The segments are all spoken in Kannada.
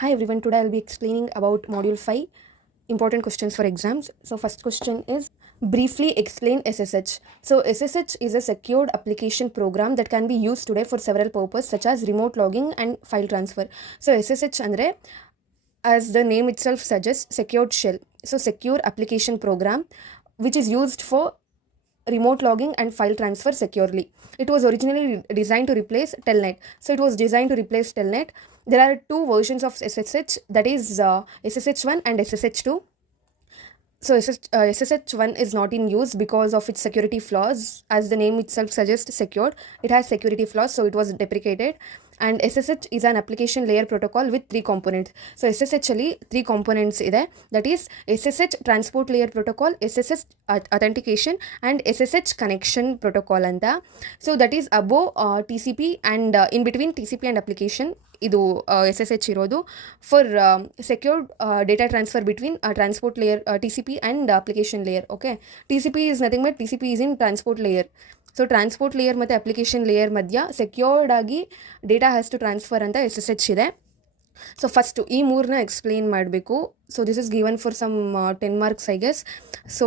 Hi everyone, today I'll be explaining about Module 5 important questions for exams. So first question is briefly explain SSH. So SSH is a secured application program that can be used today for several purposes such as remote logging and file transfer. So SSH andre, as the name itself suggests, secured shell. So secure application program which is used for remote logging and file transfer securely. It was originally designed to replace Telnet. So it was designed to replace Telnet. There are two versions of SSH, that is SSH1 and SSH2. So SSH1 is not in use because of its security flaws. As the name itself suggests, secured. It has security flaws, so it was deprecated. And SSH is an application layer protocol with three components. So SSH ಅಲ್ಲಿ three components ಇದೆ. That is SSH transport layer protocol, SSH authentication and SSH connection protocol ಅಂತ. So that is above TCP and in between TCP and application ಇದು SSH ಇರೋದು for secured data transfer between transport layer TCP and application layer. Okay, TCP is nothing but TCP is in transport layer. So transport layer ಮತ್ತು ಅಪ್ಲಿಕೇಶನ್ ಲೇಯರ್ ಮಧ್ಯ ಸೆಕ್ಯೂರ್ಡ್ ಆಗಿ ಡೇಟಾ ಹ್ಯಾಸ್ ಟು ಟ್ರಾನ್ಸ್ಫರ್ ಅಂತ SSH ಇದೆ. ಸೊ ಫಸ್ಟು ಈ ಮೂರನ್ನ ಎಕ್ಸ್ಪ್ಲೇನ್ ಮಾಡಬೇಕು. So this is given for some 10 marks I guess. So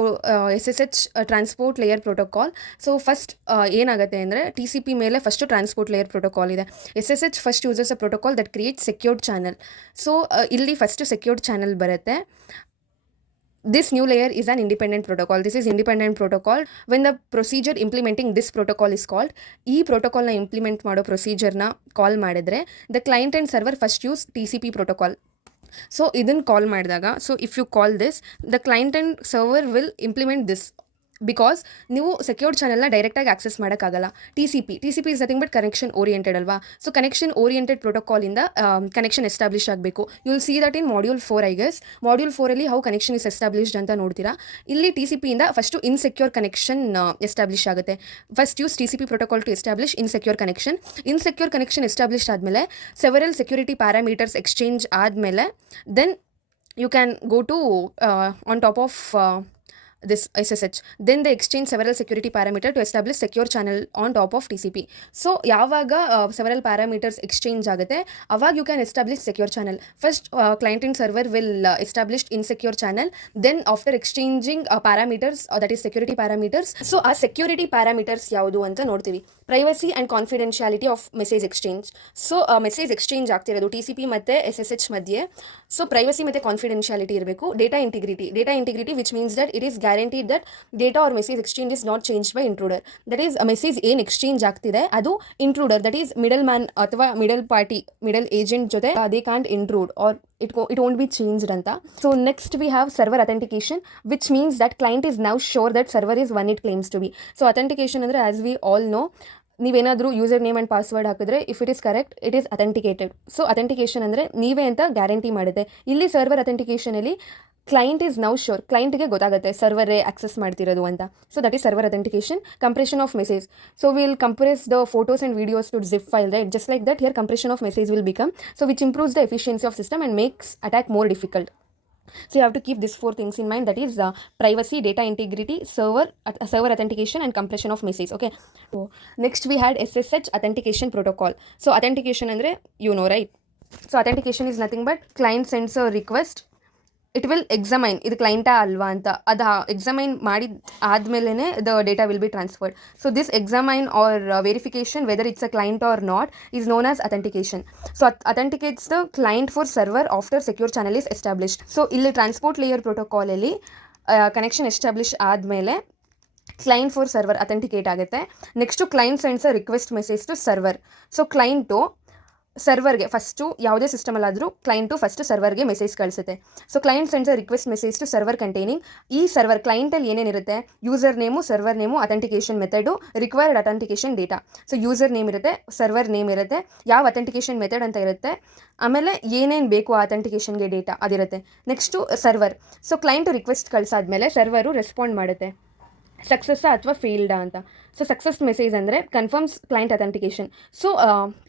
SSH transport layer protocol. So first ಏನಾಗುತ್ತೆ ಅಂದರೆ TCP ಮೇಲೆ ಫಸ್ಟು ಟ್ರಾನ್ಸ್ಪೋರ್ಟ್ ಲೇಯರ್ ಪ್ರೋಟೋಕಾಲ್ ಇದೆ. SSH first uses a protocol that create secured channel. So ಇಲ್ಲಿ ಫಸ್ಟು ಸೆಕ್ಯೂರ್ಡ್ ಚಾನಲ್ ಬರುತ್ತೆ. This new layer is an independent protocol. This is independent protocol when the procedure implementing this protocol is called. ಈ ಪ್ರೋಟೋಕಾಲ್ನ ಇಂಪ್ಲಿಮೆಂಟ್ ಮಾಡೋ ಪ್ರೊಸೀಜರ್ನ ಕಾಲ್ ಮಾಡಿದ್ರೆ the client and server first use TCP protocol. So ಇದನ್ನು ಕಾಲ್ ಮಾಡಿದಾಗ, so if you call this, the client and server will implement this because ನೀವು ಸೆಕ್ಯೂರ್ಡ್ ಚಾನಲ್ನ ಡೈರೆಕ್ಟಾಗಿ ಆಕ್ಸೆಸ್ ಮಾಡೋಕ್ಕಾಗಲ್ಲ. TCP is nothing but connection oriented ಅಲ್ವಾ. ಸೊ ಕನೆಕ್ಷನ್ ಓರಿಯೆಂಟೆಡ್ ಪ್ರೋಟೋಕಾಲಿಂದ ಕನೆಕ್ಷನ್ ಎಸ್ಟಾಬ್ಲಿಷ್ ಆಗಬೇಕು. You will see that in module 4 I guess. Module 4ಅಲ್ಲಿ ಹೌ ಕನೆಕ್ಷನ್ ಇಸ್ ಎಸ್ಟಾಬ್ಲಿಷ್ಡ್ ಅಂತ ನೋಡ್ತೀರಾ. ಇಲ್ಲಿ TCPಯಿಂದ ಫಸ್ಟು ಇನ್ಸೆಕ್ಯೂರ್ ಕನೆಕ್ಷನ್ ಎಸ್ಟಾಬ್ಲಿಷ್ ಆಗುತ್ತೆ. First use TCP protocol to establish insecure connection. Insecure connection established ಆದಮೇಲೆ ಸೆವೆರಲ್ ಸೆಕ್ಯೂರಿಟಿ ಪ್ಯಾರಾಮೀಟರ್ಸ್ ಎಕ್ಸ್ಚೇಂಜ್ ಆದಮೇಲೆ then you can go to on top of this SSH. Then they exchange several security parameters to establish secure channel on top of TCP. So ಯಾವಾಗ several parameters exchange ಆಗುತ್ತೆ ಅವಾಗ you can establish secure channel. First client and server will establish insecure channel. Then after exchanging parameters, that is security parameters. So ಆ security parameters ಯಾವುದು ಅಂತ ನೋಡ್ತೀವಿ. Privacy and confidentiality of message exchange. So message exchange ಆಗ್ತಿರೋದು TCP ಮತ್ತು SSH ಮಧ್ಯೆ. ಸೊ ಪ್ರೈವಸಿ ಮತ್ತು ಕಾನ್ಫಿಡೆನ್ಷಿಯಾಲಿಟಿ ಇರಬೇಕು. Data integrity which means that it is guaranteed that data or message exchange is not changed by intruder. That is a message ಏನು ಎಕ್ಸ್ಚೇಂಜ್ ಆಗ್ತಿದೆ ಅದು intruder, that is middle man ಅಥವಾ ಮಿಡಲ್ ಏಜೆಂಟ್ ಜೊತೆ they can't intrude or it won't be changed ಅಂತ. So next we have server authentication, which means that client is now sure that server is one it claims to be. So authentication ಅಂದರೆ as we all know, ನೀವೇನಾದರೂ ಯೂಸರ್ ನೇಮ್ ಆ್ಯಂಡ್ ಪಾಸ್ವರ್ಡ್ ಹಾಕಿದ್ರೆ if it is correct it is authenticated. So authentication ಅಂದರೆ ನೀವೇ ಅಂತ ಗ್ಯಾರಂಟಿ ಮಾಡುತ್ತೆ. ಇಲ್ಲಿ ಸರ್ವರ್ ಅಥೆಂಟಿಕೇಷನಲ್ಲಿ ಕ್ಲೈಂಟ್ ಈಸ್ ನೌ ಶೋರ್, ಕ್ಲೈಂಟ್ಗೆ ಗೊತ್ತಾಗುತ್ತೆ ಸರ್ವರೇ ಆಕ್ಸೆಸ್ ಮಾಡ್ತಿರೋದು ಅಂತ. So that is server authentication. Compression of message. So will compress the photos and videos to zip file, right? Just like that here compression of message will become, so which improves the efficiency of system and makes attack more difficult. So you have to keep these 4 things in mind, that is privacy, data integrity, server authentication and compression of message. Okay, so next we had SSH authentication protocol. So authentication andre you know, right? So authentication is nothing but client sends a request, it will examine ಇದು ಕ್ಲೈಂಟಾ ಅಲ್ವಾ ಅಂತ. ಅದು ಎಕ್ಸಾಮೈನ್ ಮಾಡಿದ ಆದಮೇಲೆ the data will be transferred. So this examine or verification whether it's a client or not is known as authentication. So authenticates the client for server after secure channel is established. So ಇಲ್ಲಿ ಟ್ರಾನ್ಸ್ಪೋರ್ಟ್ ಲೇಯರ್ ಪ್ರೋಟೋಕಾಲಲ್ಲಿ ಕನೆಕ್ಷನ್ ಎಸ್ಟಾಬ್ಲಿಷ್ ಆದಮೇಲೆ ಕ್ಲೈಂಟ್ ಫಾರ್ ಸರ್ವರ್ ಅಥೆಂಟಿಕೇಟ್ ಆಗುತ್ತೆ. Next client sends a request message to server. So client ಸರ್ವರ್ಗೆ first ಯಾವುದೇ ಸಿಸ್ಟಮಲ್ಲಾದರೂ ಕ್ಲೈಂಟು ಫಸ್ಟು ಸರ್ವರ್ಗೆ ಮೆಸೇಜ್ ಕಳಿಸುತ್ತೆ. So client sends a request message to server containing, ಈ ಸರ್ವರ್ ಕ್ಲೈಂಟಲ್ಲಿ ಏನೇನಿರುತ್ತೆ, user name, server name, authentication method, required authentication data. So user name ಇರುತ್ತೆ, ಸರ್ವರ್ ನೇಮ್ ಇರುತ್ತೆ, ಯಾವ ಅಥೆಂಟಿಕೇಷನ್ ಮೆಥಡ್ ಅಂತ ಇರುತ್ತೆ, ಆಮೇಲೆ ಏನೇನು ಬೇಕು ಆ ಅಥೆಂಟಿಕೇಷನ್ಗೆ ಡೇಟಾ ಅದಿರುತ್ತೆ. Next server. So client request ಕಳಿಸಾದ್ಮೇಲೆ ಸರ್ವರು ರೆಸ್ಪಾಂಡ್ ಮಾಡುತ್ತೆ ಸಕ್ಸಸ್ಸಾ ಅಥವಾ ಫೇಲ್ಡಾ ಅಂತ. ಸೊ ಸಕ್ಸಸ್ ಮೆಸೇಜ್ ಅಂದರೆ confirms client authentication. So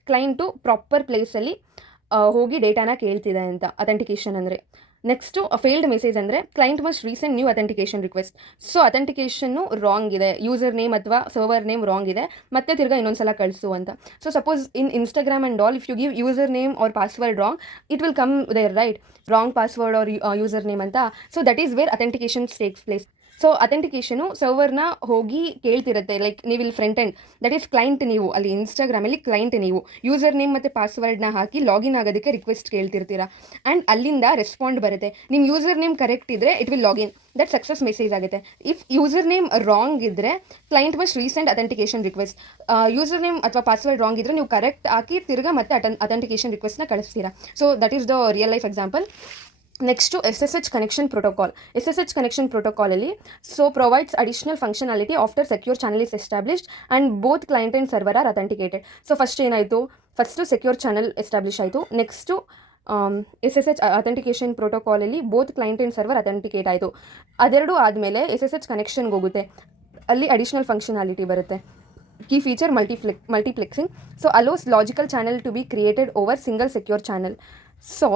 client proper ಪ್ಲೇಸಲ್ಲಿ ಹೋಗಿ ಡೇಟಾನ ಕೇಳ್ತಿದೆ ಅಂತ ಅಥೆಂಟಿಕೇಷನ್ ಅಂದರೆ. ನೆಕ್ಸ್ಟು ಫೇಲ್ಡ್ ಮೆಸೇಜ್ ಅಂದರೆ client must resend new authentication request. So authentication wrong ಇದೆ, ಯೂಸರ್ ನೇಮ್ ಅಥವಾ ಸರ್ವರ್ ನೇಮ್ ರಾಂಗ್ ಇದೆ, ಮತ್ತೆ ತಿರ್ಗಾ ಇನ್ನೊಂದ್ಸಲ ಕಳಿಸು ಅಂತ. So suppose in Instagram and all, if you give user name or password wrong, it will come there right, wrong password or user name ಅಂತ. So that is where authentication takes place. So authentication ಸರ್ವರ್ನ ಹೋಗಿ ಕೇಳ್ತಿರುತ್ತೆ, ಲೈಕ್ ನೀವು ಇಲ್ಲಿ front end, that is client, ನೀವು ಅಲ್ಲಿ ಇನ್ಸ್ಟಾಗ್ರಾಮಲ್ಲಿ ಕ್ಲೈಂಟ್, ನೀವು ಯೂಸರ್ ನೇಮ್ ಮತ್ತು ಪಾಸ್ವರ್ಡ್ನ ಹಾಕಿ ಲಾಗಿನ್ ಆಗೋದಕ್ಕೆ ರಿಕ್ವೆಸ್ಟ್ ಕೇಳ್ತಿರ್ತೀರಾ. ಆ್ಯಂಡ್ ಅಲ್ಲಿಂದ ರೆಸ್ಪಾಂಡ್ ಬರುತ್ತೆ. ನಿಮ್ಮ ಯೂಸರ್ ನೇಮ್ ಕರೆಕ್ಟ್ ಇದ್ದರೆ it will login, that success message ಆಗುತ್ತೆ. ಇಫ್ ಯೂಸರ್ ನೇಮ್ ರಾಂಗ್ ಇದ್ದರೆ client must resend authentication request. User name ಅಥವಾ ಪಾಸ್ವರ್ಡ್ ರಾಂಗ್ ಇದ್ದರೆ ನೀವು ಕರೆಕ್ಟ್ ಹಾಕಿ ತಿರ್ಗಾ ಮತ್ತೆ ಅಥೆಂಟಿಕೇಶನ್ ರಿಕ್ವೆಸ್ಟ್ನ ಕಳಿಸ್ತೀರಾ. So that is the real life example. Next SSH connection protocol. SSH connection ಪ್ರೋಟೋಕಾಲಲ್ಲಿ provides additional functionality after secure channel is established and both client and server are authenticated. So first ಏನಾಯಿತು, ಫಸ್ಟು ಸೆಕ್ಯೂರ್ ಚಾನಲ್ ಎಸ್ಟಾಬ್ಲಿಷ್ ಆಯಿತು. ನೆಕ್ಸ್ಟು SSH ಅಥೆಂಟಿಕೇಶನ್ ಪ್ರೋಟೋಕಾಲಲ್ಲಿ both client and server authenticate ಆಯಿತು. ಅದೆರಡು ಆದಮೇಲೆ SSH ಕನೆಕ್ಷನ್ಗೆ ಹೋಗುತ್ತೆ, ಅಲ್ಲಿ ಅಡಿಷನಲ್ ಫಂಕ್ಷನಾಲಿಟಿ ಬರುತ್ತೆ. Key feature multiplexing. So allows logical channel to be created over single secure channel. So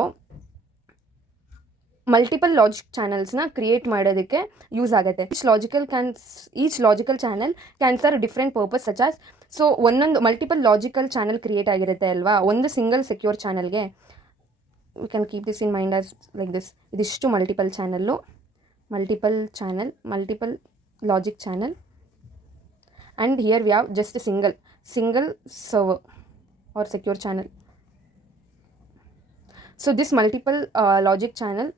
multiple logic ಚಾನಲ್ಸ್ನ ಕ್ರಿಯೇಟ್ ಮಾಡೋದಕ್ಕೆ ಯೂಸ್ ಆಗುತ್ತೆ. Each logical channel can serve different purpose such as. So ಒಂದೊಂದು ಮಲ್ಟಿಪಲ್ ಲಾಜಿಕಲ್ ಚಾನಲ್ ಕ್ರಿಯೇಟ್ ಆಗಿರುತ್ತೆ ಅಲ್ವಾ ಒಂದು ಸಿಂಗಲ್ ಸೆಕ್ಯೂರ್ ಚಾನಲ್ಗೆ. We can keep this in mind as like this. ಇದಿಷ್ಟು multiple channel, multiple logic channel, and here we have just single server or secure channel. So this multiple logic channel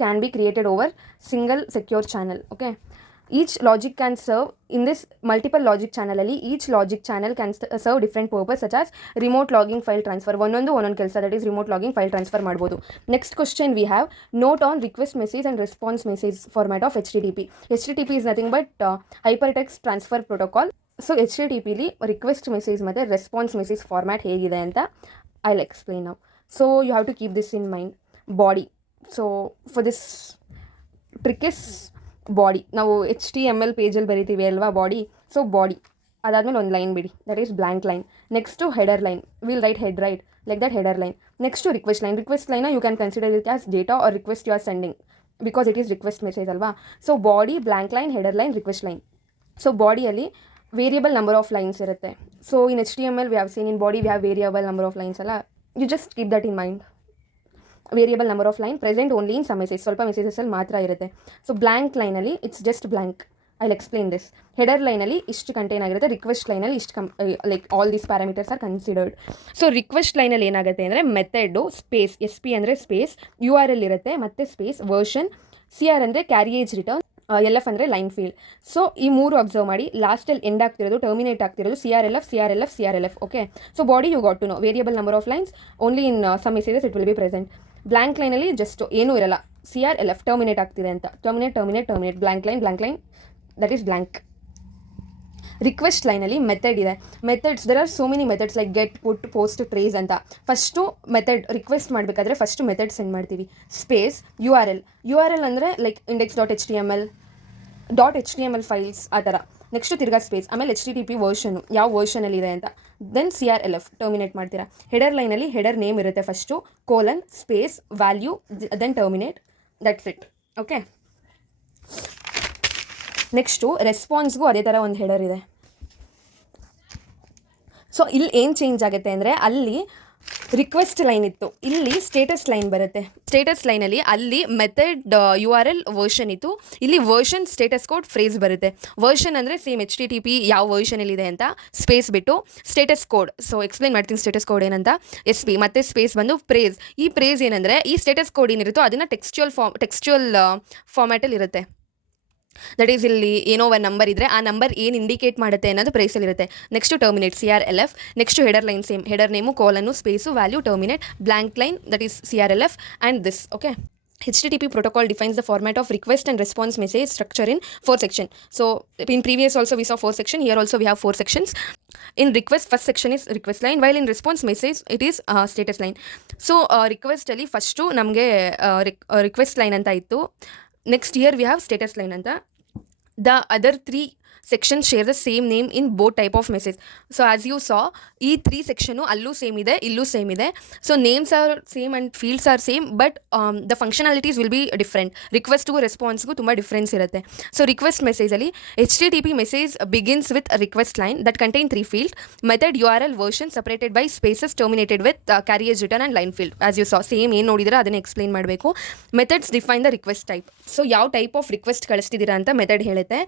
can be created over single secure channel. Okay, each logic can serve in this multiple logic channel alli each logic channel can serve different purpose such as remote logging, file transfer. ಒಂದೊಂದು ಕೆಲಸ, that is remote logging, file transfer ಮಾಡ್ಬೋದು. Next question we have, note on request message and response message format of HTTP. HTTP is nothing but hypertext transfer protocol. So HTTPಲಿ ರಿಕ್ವೆಸ್ಟ್ ಮೆಸೇಜ್ ಮತ್ತು ರೆಸ್ಪಾನ್ಸ್ ಮೆಸೇಜ್ ಫಾರ್ಮ್ಯಾಟ್ ಹೇಗಿದೆ ಅಂತ I will explain now. So you have to keep this in mind. Body. So for this trick is body. ನಾವು HTML ಪೇಜಲ್ಲಿ ಬರಿತೀವಿ ಅಲ್ವಾ ಬಾಡಿ. ಸೊ ಬಾಡಿ ಅದಾದಮೇಲೆ ಒಂದು ಲೈನ್ ಬಿಡಿ, that is blank line. Next header line, will write head right like that header line. Next request line you can consider it as data or request you are sending because it is request message ಅಲ್ವಾ. So body, blank line, header line, request line. So ಬಾಡಿಯಲ್ಲಿ ವೇರಿಯಬಲ್ ನಂಬರ್ ಆಫ್ ಲೈನ್ಸ್ ಇರುತ್ತೆ. So in HTML we have seen in body we have variable number of lines ಅಲ್ಲ. You just keep that in mind. Variable number of line present only in some messages. ಸ್ವಲ್ಪ ಮೆಸೇಜಸಲ್ಲಿ ಮಾತ್ರ ಇರುತ್ತೆ. ಸೊ ಬ್ಲ್ಯಾಂಕ್ ಲೈನಲ್ಲಿ it's just blank. I will explain this. Header ಲೈನಲ್ಲಿ ಇಷ್ಟು ಕಂಟೈನ್ ಆಗಿರುತ್ತೆ, ರಿಕ್ವೆಸ್ಟ್ ಲೈನಲ್ಲಿ ಇಷ್ಟು like all these parameters are considered. So request ಲೈನಲ್ಲಿ ಏನಾಗುತ್ತೆ ಅಂದರೆ ಮೆಥಡು ಸ್ಪೇಸ್, SP ಅಂದರೆ ಸ್ಪೇಸ್, URL ಇರುತ್ತೆ ಮತ್ತು ಸ್ಪೇಸ್, ವರ್ಷನ್, CR ಅಂದರೆ ಕ್ಯಾರಿಯೇಜ್ ರಿಟರ್ನ್, LF ಅಂದರೆ ಲೈನ್ ಫೀಲ್ಡ್. ಸೊ ಈ ಮೂರು ಅಬ್ಸರ್ವ್ ಮಾಡಿ, ಲಾಸ್ಟಲ್ಲಿ ಎಂಡ್ ಆಗ್ತಿರೋದು, ಟರ್ಮಿನೇಟ್ ಆಗ್ತಿರೋದು CRLF. Okay, so body you got to know variable number of lines only in some messages it will be present. Blank ಲೈನಲ್ಲಿ ಜಸ್ಟ್ ಏನೂ ಇರಲ್ಲ, CRLF ಟರ್ಮಿನೇಟ್ ಆಗ್ತಿದೆ ಅಂತ, terminate blank line that is blank. Request ಲೈನಲ್ಲಿ ಮೆಥಡ್ ಇದೆ. Methods there are so many methods like get, put, post, trace ಅಂತ. ಫಸ್ಟು ಮೆಥಡ್ ರಿಕ್ವೆಸ್ಟ್ ಮಾಡಬೇಕಾದ್ರೆ ಫಸ್ಟು ಮೆಥಡ್ ಸೆಂಡ್ ಮಾಡ್ತೀವಿ, ಸ್ಪೇಸ್ URL ಅಂದರೆ ಲೈಕ್ index.html ಫೈಲ್ಸ್ ಆ ಥರ. ನೆಕ್ಸ್ಟು ತಿರ್ಗಾ ಸ್ಪೇಸ್, ಆಮೇಲೆ HTTP ವರ್ಷನು ಯಾವ ವರ್ಷನಲ್ಲಿ ಇದೆ ಅಂತ, ದೆನ್ CRLF ಟರ್ಮಿನೇಟ್ ಮಾಡ್ತೀರಾ. ಹೆಡರ್ ಲೈನಲ್ಲಿ ಹೆಡರ್ ನೇಮ್ ಇರುತ್ತೆ first, colon, space, value, then terminate, that's it. Okay, next ರೆಸ್ಪಾನ್ಸ್ಗೂ ಅದೇ ಥರ ಒಂದು ಹೆಡರ್ ಇದೆ. ಸೊ ಇಲ್ಲಿ ಏನು ಚೇಂಜ್ ಆಗುತ್ತೆ ಅಂದರೆ ಅಲ್ಲಿ ರಿಕ್ವೆಸ್ಟ್ ಲೈನ್ ಇತ್ತು, ಇಲ್ಲಿ ಸ್ಟೇಟಸ್ ಲೈನ್ ಬರುತ್ತೆ. ಸ್ಟೇಟಸ್ ಲೈನಲ್ಲಿ ಅಲ್ಲಿ ಮೆಥಡ್ URL ವರ್ಷನ್ ಇತ್ತು, ಇಲ್ಲಿ ವರ್ಷನ್ ಸ್ಟೇಟಸ್ ಕೋಡ್ ಫ್ರೇಸ್ ಬರುತ್ತೆ. ವರ್ಷನ್ ಅಂದರೆ ಸೇಮ್ HTTP ಯಾವ ವರ್ಷನಲ್ಲಿದೆ ಅಂತ, ಸ್ಪೇಸ್ ಬಿಟ್ಟು ಸ್ಟೇಟಸ್ ಕೋಡ್. ಸೊ ಎಕ್ಸ್ಪ್ಲೈನ್ ಮಾಡ್ತೀನಿ ಸ್ಟೇಟಸ್ ಕೋಡ್ ಏನಂತ. SP ಮತ್ತು ಸ್ಪೇಸ್ ಬಂದು ಪ್ರೇಸ್. ಈ ಪ್ರೇಸ್ ಏನಂದರೆ ಈ ಸ್ಟೇಟಸ್ ಕೋಡ್ ಏನಿರುತ್ತೋ ಅದನ್ನು ಟೆಕ್ಸ್ಚುಯಲ್ ಫಾರ್ಮ್ಯಾಟಲ್ಲಿ ಇರುತ್ತೆ. ದಟ್ ಈಸ್ ಇಲ್ಲಿ ಏನೋ ಒಂದು ನಂಬರ್ ಇದ್ದರೆ ಆ ನಂಬರ್ ಏನು ಇಂಡಿಕೇಟ್ ಮಾಡುತ್ತೆ ಅನ್ನೋದು ಪ್ರೈಸಲ್ಲಿರುತ್ತೆ. Next terminate, CRLF. Next header line same, header name, colon, space, value, terminate, blank line that is CRLF and this. Okay, HTTP protocol defines the format of request and response message structure in 4 sections. So in previous also we saw 4 sections, here also we have 4 sections. In request, first section is request line, while in response message it is status line. So request ಅಲ್ಲಿ ಫಸ್ಟು ನಮಗೆ request line ಅಂತ ಇತ್ತು. Next here we have status line ಅಂತ. The other 3 sections share the same name in both type of message. So as you saw, ಈ 3 ಸೆಕ್ಷನು ಅಲ್ಲೂ ಸೇಮ್ ಇದೆ, ಇಲ್ಲೂ ಸೇಮ್ ಇದೆ. So names are same and fields are same, but the functionalities will be different. ರಿಕ್ವೆಸ್ಟ್ಗೂ ರೆಸ್ಪಾನ್ಸ್ಗೂ ತುಂಬ ಡಿಫ್ರೆನ್ಸ್ ಇರುತ್ತೆ. ಸೊ ರಿಕ್ವೆಸ್ಟ್ ಮೆಸೇಜಲ್ಲಿ HTTP message begins with request line that contain 3 field, method URL version separated by spaces terminated with carriage return and line field. As you saw, same ಏನು ನೋಡಿದ್ರೆ ಅದನ್ನು ಎಕ್ಸ್ಪ್ಲೇನ್ ಮಾಡಬೇಕು. Methods define the request type. So ಯಾವ ಟೈಪ್ ಆಫ್ ರಿಕ್ವೆಸ್ಟ್ ಕಳಿಸ್ತಿದ್ದೀರಾ ಅಂತ ಮೆಥಡ್ ಹೇಳುತ್ತೆ.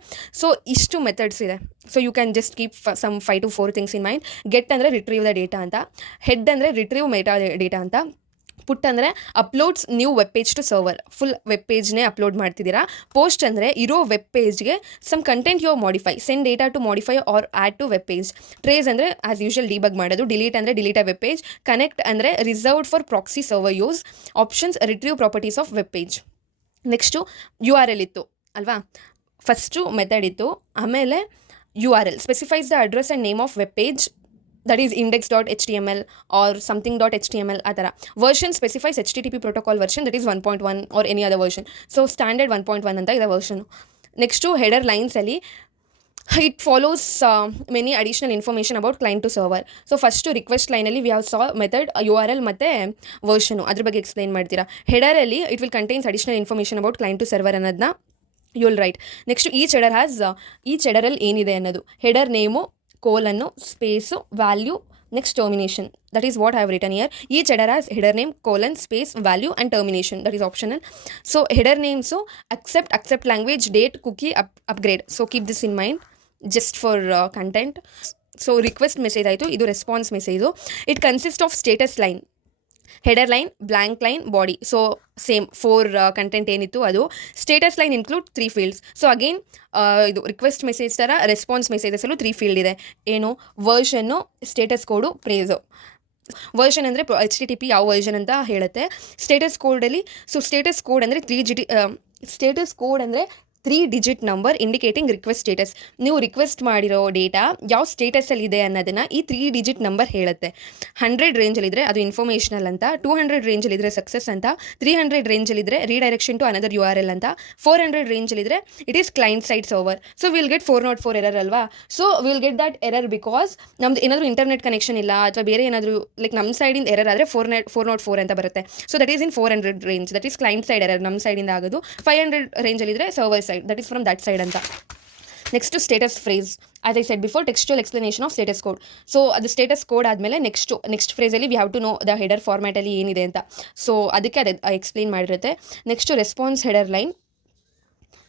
ಸೊ ಇಷ್ಟು ಮೆಥಡ್ಸ್ ಇದೆ. So you can just keep some 5 to 4 things in mind. Get ಅಂದರೆ ರಿಟ್ರೀವ್ ದ ಡೇಟಾ ಅಂತ, ಹೆಡ್ ಅಂದರೆ ರಿಟ್ರೀವ್ ಮೆಟಾ ಡೇಟಾ ಅಂತ, ಪುಟ್ ಅಂದರೆ uploads new web page to server, full web ಪೇಜ್ನೇ ಅಪ್ಲೋಡ್ ಮಾಡ್ತಿದ್ದೀರಾ. ಪೋಸ್ಟ್ ಅಂದರೆ ಇರೋ ವೆಬ್ ಪೇಜ್ಗೆ some content you modify, send data to modify or add to web page. Trace ಅಂದರೆ ಆಸ್ ಯೂಶುವಲ್ ಡಿಬಗ್ ಮಾಡೋದು. ಡಿಲೀಟ್ ಅಂದರೆ ಡಿಲೀಟ್ ಅ ವೆಬ್ ಪೇಜ್. ಕನೆಕ್ಟ್ ಅಂದರೆ reserved for proxy server use. Options retrieve properties of web page. Next URL ಇತ್ತು ಅಲ್ವಾ, ಫಸ್ಟು ಮೆಥಡ್ ಇತ್ತು. ಆಮೇಲೆ URL specifies the address and name of web page, that is index.html or something.html ಆ ಥರ. Version specifies HTTP protocol version, that is 1.1 or any other version. So standard 1.1 ಅಂತ ಇದೆ ವರ್ಷನು. ನೆಕ್ಸ್ಟು ಹೆಡರ್ ಲೈನ್ಸಲ್ಲಿ it follows many additional information about client to server. So first request ಲೈನಲ್ಲಿ we have saw method, URL ಮತ್ತು ವರ್ಷನು, ಅದ್ರ ಬಗ್ಗೆ ಎಕ್ಸ್ಪ್ಲೈನ್ ಮಾಡ್ತೀರಾ. ಹೆಡರಲ್ಲಿ it will contains additional information about client to server ಅನ್ನೋದನ್ನ you will write. Next each ಹೆಡರಲ್ಲಿ ಏನಿದೆ ಅನ್ನೋದು, header name, colon, space, value, next termination. That is what I have written here. Each header has header name, colon, space, value and termination. That is optional. So header name, so accept language, date, cookie, upgrade. So keep this in mind just for content. So request message ಆಯಿತು, ಇದು response message. It consist of status line, header line, blank line, body. So same 4 content ಏನಿತ್ತು ಅದು. Status line include 3 fields. So again ಇದು ರಿಕ್ವೆಸ್ಟ್ ಮೆಸೇಜ್ ಥರ ರೆಸ್ಪಾನ್ಸ್ ಮೆಸೇಜಸಲ್ಲೂ 3 ಫೀಲ್ಡ್ ಇದೆ. ಏನು, ವರ್ಷನ್ನು, ಸ್ಟೇಟಸ್ ಕೋಡು, ಪ್ರೇಸು. ವರ್ಷನ್ ಅಂದರೆ HTTP ಯಾವ ವರ್ಷನ್ ಅಂತ ಹೇಳುತ್ತೆ. ಸ್ಟೇಟಸ್ ಕೋಡಲ್ಲಿ, ಸೊ ಸ್ಟೇಟಸ್ ಕೋಡ್ ಅಂದರೆ 3 digit number indicating request status. ನೀವು ರಿಕ್ವೆಸ್ಟ್ ಮಾಡಿರೋ ಡೇಟಾ ಯಾವ ಸ್ಟೇಟಸಲ್ಲಿ ಇದೆ ಅನ್ನೋದನ್ನು ಈ 3 ಡಿಜಿಟ್ ನಂಬರ್ ಹೇಳುತ್ತೆ. 100 ರೇಂಜಲ್ಲಿದ್ದರೆ ಅದು ಇನ್ಫಾರ್ಮೇಷನಲ್ ಅಂತ, 200 ರೇಂಜಲ್ಲಿದ್ದರೆ ಸಕ್ಸಸ್ ಅಂತ, 300 ರೇಂಜಲ್ಲಿದ್ದರೆ ರೀಡೈರೆಕ್ಷನ್ ಟು ಅನದರ್ URL ಅಂತ, 400 ರೇಂಜಲ್ಲಿದ್ದರೆ it is client side server. So will get 404 error ಅಲ್ವಾ. So will get that error because ನಮ್ದು ಏನಾದರೂ ಇಂಟರ್ನೆಟ್ ಕನೆಕ್ಷನ್ ಇಲ್ಲ ಅಥವಾ ಬೇರೆ ಏನಾದರೂ ಲೈಕ್ ನಮ್ಮ ಸೈಡಿಂದ ಎರರ್ ಆದರೆ 404 ಅಂತ ಬರುತ್ತೆ. So that is in 400 range, that is client side error ನಮ್ಮ ಸೈಡಿಂದ ಆಗೋದು. 500 ರೇಂಜಲ್ಲಿದ್ದರೆ server side, that is from that side anta. Next to status phrase, as I said before, textual explanation of status code. So the status code ಆದಮೇಲೆ next phrase ಅಲ್ಲಿ we have to know the header format ಅಲ್ಲಿ ಏನಿದೆ ಅಂತ. ಸೊ ಅದಕ್ಕೆ ಅದು ಎಕ್ಸ್ಪ್ಲೇನ್ ಮಾಡಿರುತ್ತೆ. Next response header line.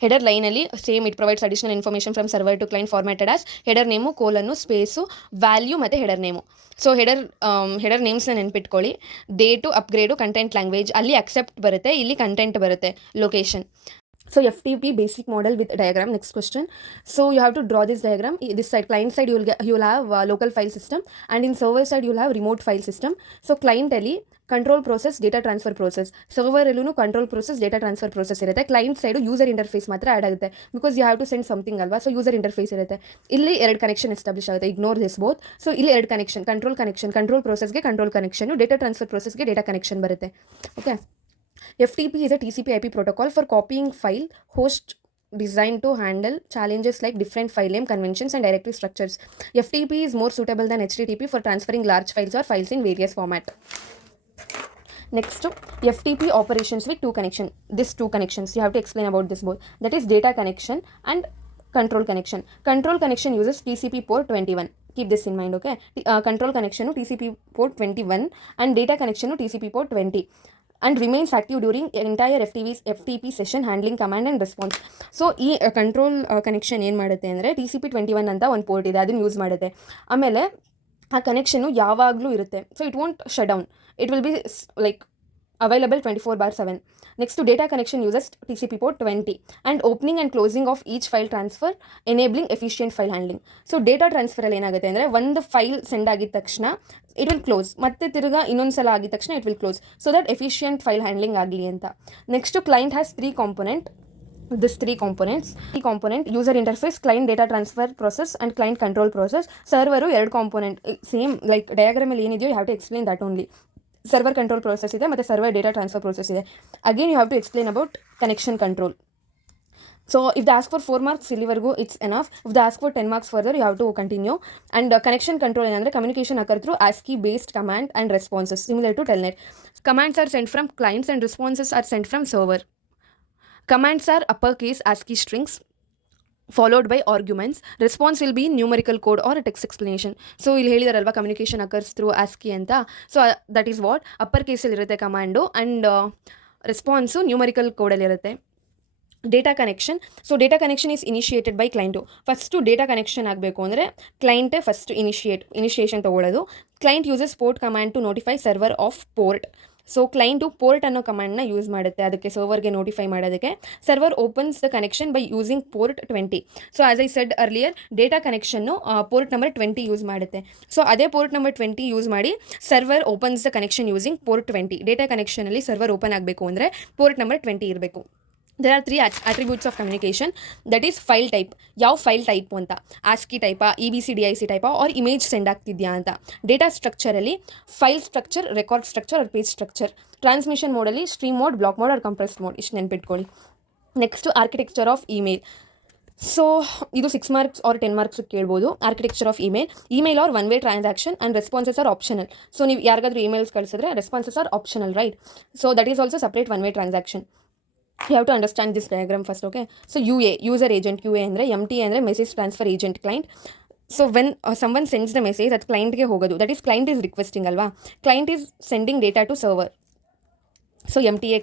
Header ಲೈನಲ್ಲಿ same it provides additional information from server to client formatted as header name, colon, space, value ಮತ್ತು ಹೆಡರ್ ನೇಮು. ಸೊ ಹೆಡರ್ ನೇಮ್ಸ್ನ ನೆನ್ಪಿಟ್ಕೊಳ್ಳಿ. ಡೇಟು, ಅಪ್ಗ್ರೇಡು, ಕಂಟೆಂಟ್ ಲ್ಯಾಂಗ್ವೇಜ್, ಅಲ್ಲಿ ಅಕ್ಸೆಪ್ಟ್ ಬರುತ್ತೆ, ಇಲ್ಲಿ ಕಂಟೆಂಟ್ ಬರುತ್ತೆ, location. So FTP basic model with diagram. Next question. So you have to draw this diagram. This side, client side, you will have local file system, and in server side you will have remote file system. So client ಅಲ್ಲಿ control process, data transfer process. Server ಎಲ್ಲೂ control process, data transfer process ಇರುತ್ತೆ. ಕ್ಲೈಂಟ್ ಸೈಡು ಯೂಸರ್ ಇಂಟರ್ಫೇಸ್ ಮಾತ್ರ ಆ್ಯಡ್ ಆಗುತ್ತೆ, because you have to send something ಅಲ್ವಾ. ಸೊ ಯೂಸರ್ ಇಂಟರ್ಫೇಸ್ ಇರುತ್ತೆ. ಇಲ್ಲಿ 2 ಕನೆಕ್ಷನ್ ಎಸ್ಟಾಬ್ಲಿಷ್ ಆಗುತ್ತೆ. Ignore this both. ಸೊ ಇಲ್ಲಿ 2 ಕನೆಕ್ಷನ್, ಕಂಟ್ರೋಲ್ ಪ್ರೋಸೆಸ್ಗೆ ಕಂಟ್ರೋಲ್ ಕನೆಕ್ಷನ್, ಡೇಟಾ ಟ್ರಾನ್ಸ್ಫರ್ ಪ್ರೋಸೆಸ್ಗೆ ಡೇಟಾ ಕನೆಕ್ಷನ್ ಬರುತ್ತೆ. Okay. FTP is a TCP/IP protocol for copying file host designed to handle challenges like different file name conventions and directory structures. FTP is more suitable than HTTP for transferring large files or files in various formats. Next, FTP operations with 2 connections. These 2 connections, you have to explain about this both. That is data connection and control connection. Control connection uses TCP port 21. Keep this in mind, okay? Control connection TCP port 21 and data connection TCP port 20. And remains active during entire FTP session handling command and response. So ಈ ಕಂಟ್ರೋಲ್ ಕನೆಕ್ಷನ್ ಏನು ಮಾಡುತ್ತೆ ಅಂದರೆ TCP21 ಅಂತ ಒಂದು ಪೋರ್ಟ್ ಇದೆ, ಅದನ್ನು ಯೂಸ್ ಮಾಡುತ್ತೆ. ಆಮೇಲೆ ಆ ಕನೆಕ್ಷನ್ನು ಯಾವಾಗಲೂ ಇರುತ್ತೆ. So it won't shut down, it will be like available 24/7. Next to data connection uses TCP port 20 and opening and closing of each file transfer enabling efficient file handling. So data transfer ಅಲ್ಲಿ ಏನಾಗುತ್ತೆ ಅಂದರೆ ಒಂದು ಫೈಲ್ ಸೆಂಡ್ ಆಗಿದ ತಕ್ಷಣ ಇಟ್ ವಿಲ್ ಕ್ಲೋಸ್, ಮತ್ತೆ ತಿರ್ಗಾ ಇನ್ನೊಂದು ಸಲ ಆಗಿದ ತಕ್ಷಣ it will close, so that efficient file handling ಆಗಲಿ ಅಂತ. Next client has 3 components. This 3 components. The component user interface, client data transfer process and client control process. Server 2 component, same like diagram ಅಲ್ಲಿ ಏನಿದೆಯೋ you have to explain that only. Server control process ಇದೆ ಮತ್ತು ಸರ್ವರ್ ಡೇಟಾ ಟ್ರಾನ್ಸ್ಫರ್ ಪ್ರೋಸೆಸ್ ಇದೆ. Again you have to explain about connection control. So if they ask for 4 marks ಇಲ್ಲಿವರೆಗೂ it's enough. If they ask for 10 marks further, you have to continue. And connection control ಏನಂದರೆ communication occur through ASCII based command and responses similar to telnet. Commands are sent from clients and responses are sent from server. Commands are uppercase ASCII strings followed by arguments. Response will be numerical code or a text explanation. So ಇಲ್ಲಿ ಹೇಳಿದಾರಲ್ವಾ communication occurs through ASCII ಅಂತ. So that is what upper case ಅಲ್ಲಿ ಇರುತ್ತೆ command and response numerical code ಅಲ್ಲಿ ಇರುತ್ತೆ. Data connection. So data connection is initiated by client. First data connection ಆಗಬೇಕು ಅಂದರೆ ಕ್ಲೈಂಟೇ ಫಸ್ಟ್ ಇನಿಷಿಯೇಷನ್ ತೊಗೊಳ್ಳೋದು. Client uses port command to notify server of port. So client port ಅನ್ನೋ ಕಮಾಂಡ್ನ ಯೂಸ್ ಮಾಡುತ್ತೆ ಅದಕ್ಕೆ ಸರ್ವರ್ಗೆ ನೋಟಿಫೈ ಮಾಡೋದಕ್ಕೆ. Server opens the connection by using port 20. So as I said earlier, data ಕನೆಕ್ಷನ್ನು ಪೋರ್ಟ್ ನಂಬರ್ 20 ಯೂಸ್ ಮಾಡುತ್ತೆ. ಸೊ ಅದೇ ಪೋರ್ಟ್ ನಂಬರ್ 20 ಯೂಸ್ ಮಾಡಿ server opens the connection using port 20. Data ಕನೆಕ್ಷನಲ್ಲಿ ಸರ್ವರ್ ಓಪನ್ ಆಗಬೇಕು ಅಂದರೆ ಪೋರ್ಟ್ ನಂಬರ್ 20 ಇರಬೇಕು. There are 3 attributes of communication, that is file type. ಯಾವ ಫೈಲ್ ಟೈಪು ಅಂತ, ASCII ಟೈಪಾ, EBCDIC ಟೈಪಾ ಆರ್ ಇಮೇಜ್ ಸೆಂಡ್ ಆಗ್ತಿದೆಯಾ ಅಂತ. ಡೇಟಾ ಸ್ಟ್ರಕ್ಚರಲ್ಲಿ file structure, record structure or page structure. Transmission ಮೋಡಲ್ಲಿ stream mode, block mode or compressed mode. ಇಷ್ಟು ನೆನ್ಪಿಟ್ಕೊಳ್ಳಿ. Next architecture of email. So ಇದು 6 marks ಆರ್ 10 marks ಕೇಳ್ಬೋದು. Architecture of email are one way transaction and responses are optional. So ನೀವು ಯಾರಿಗಾದ್ರೂ ಇಮೇಲ್ಸ್ ಕಳಿಸಿದ್ರೆ responses are optional, right? So that is also separate one way transaction. You have to understand this diagram first, okay? So UA, user agent. QA ಅಂದರೆ MTA ಅಂದರೆ message transfer agent, client. So when someone sends the message ಅದು ಕ್ಲೈಂಟ್ಗೆ ಹೋಗೋದು, that is client is requesting ಅಲ್ವಾ. Client is sending data to server. So MTA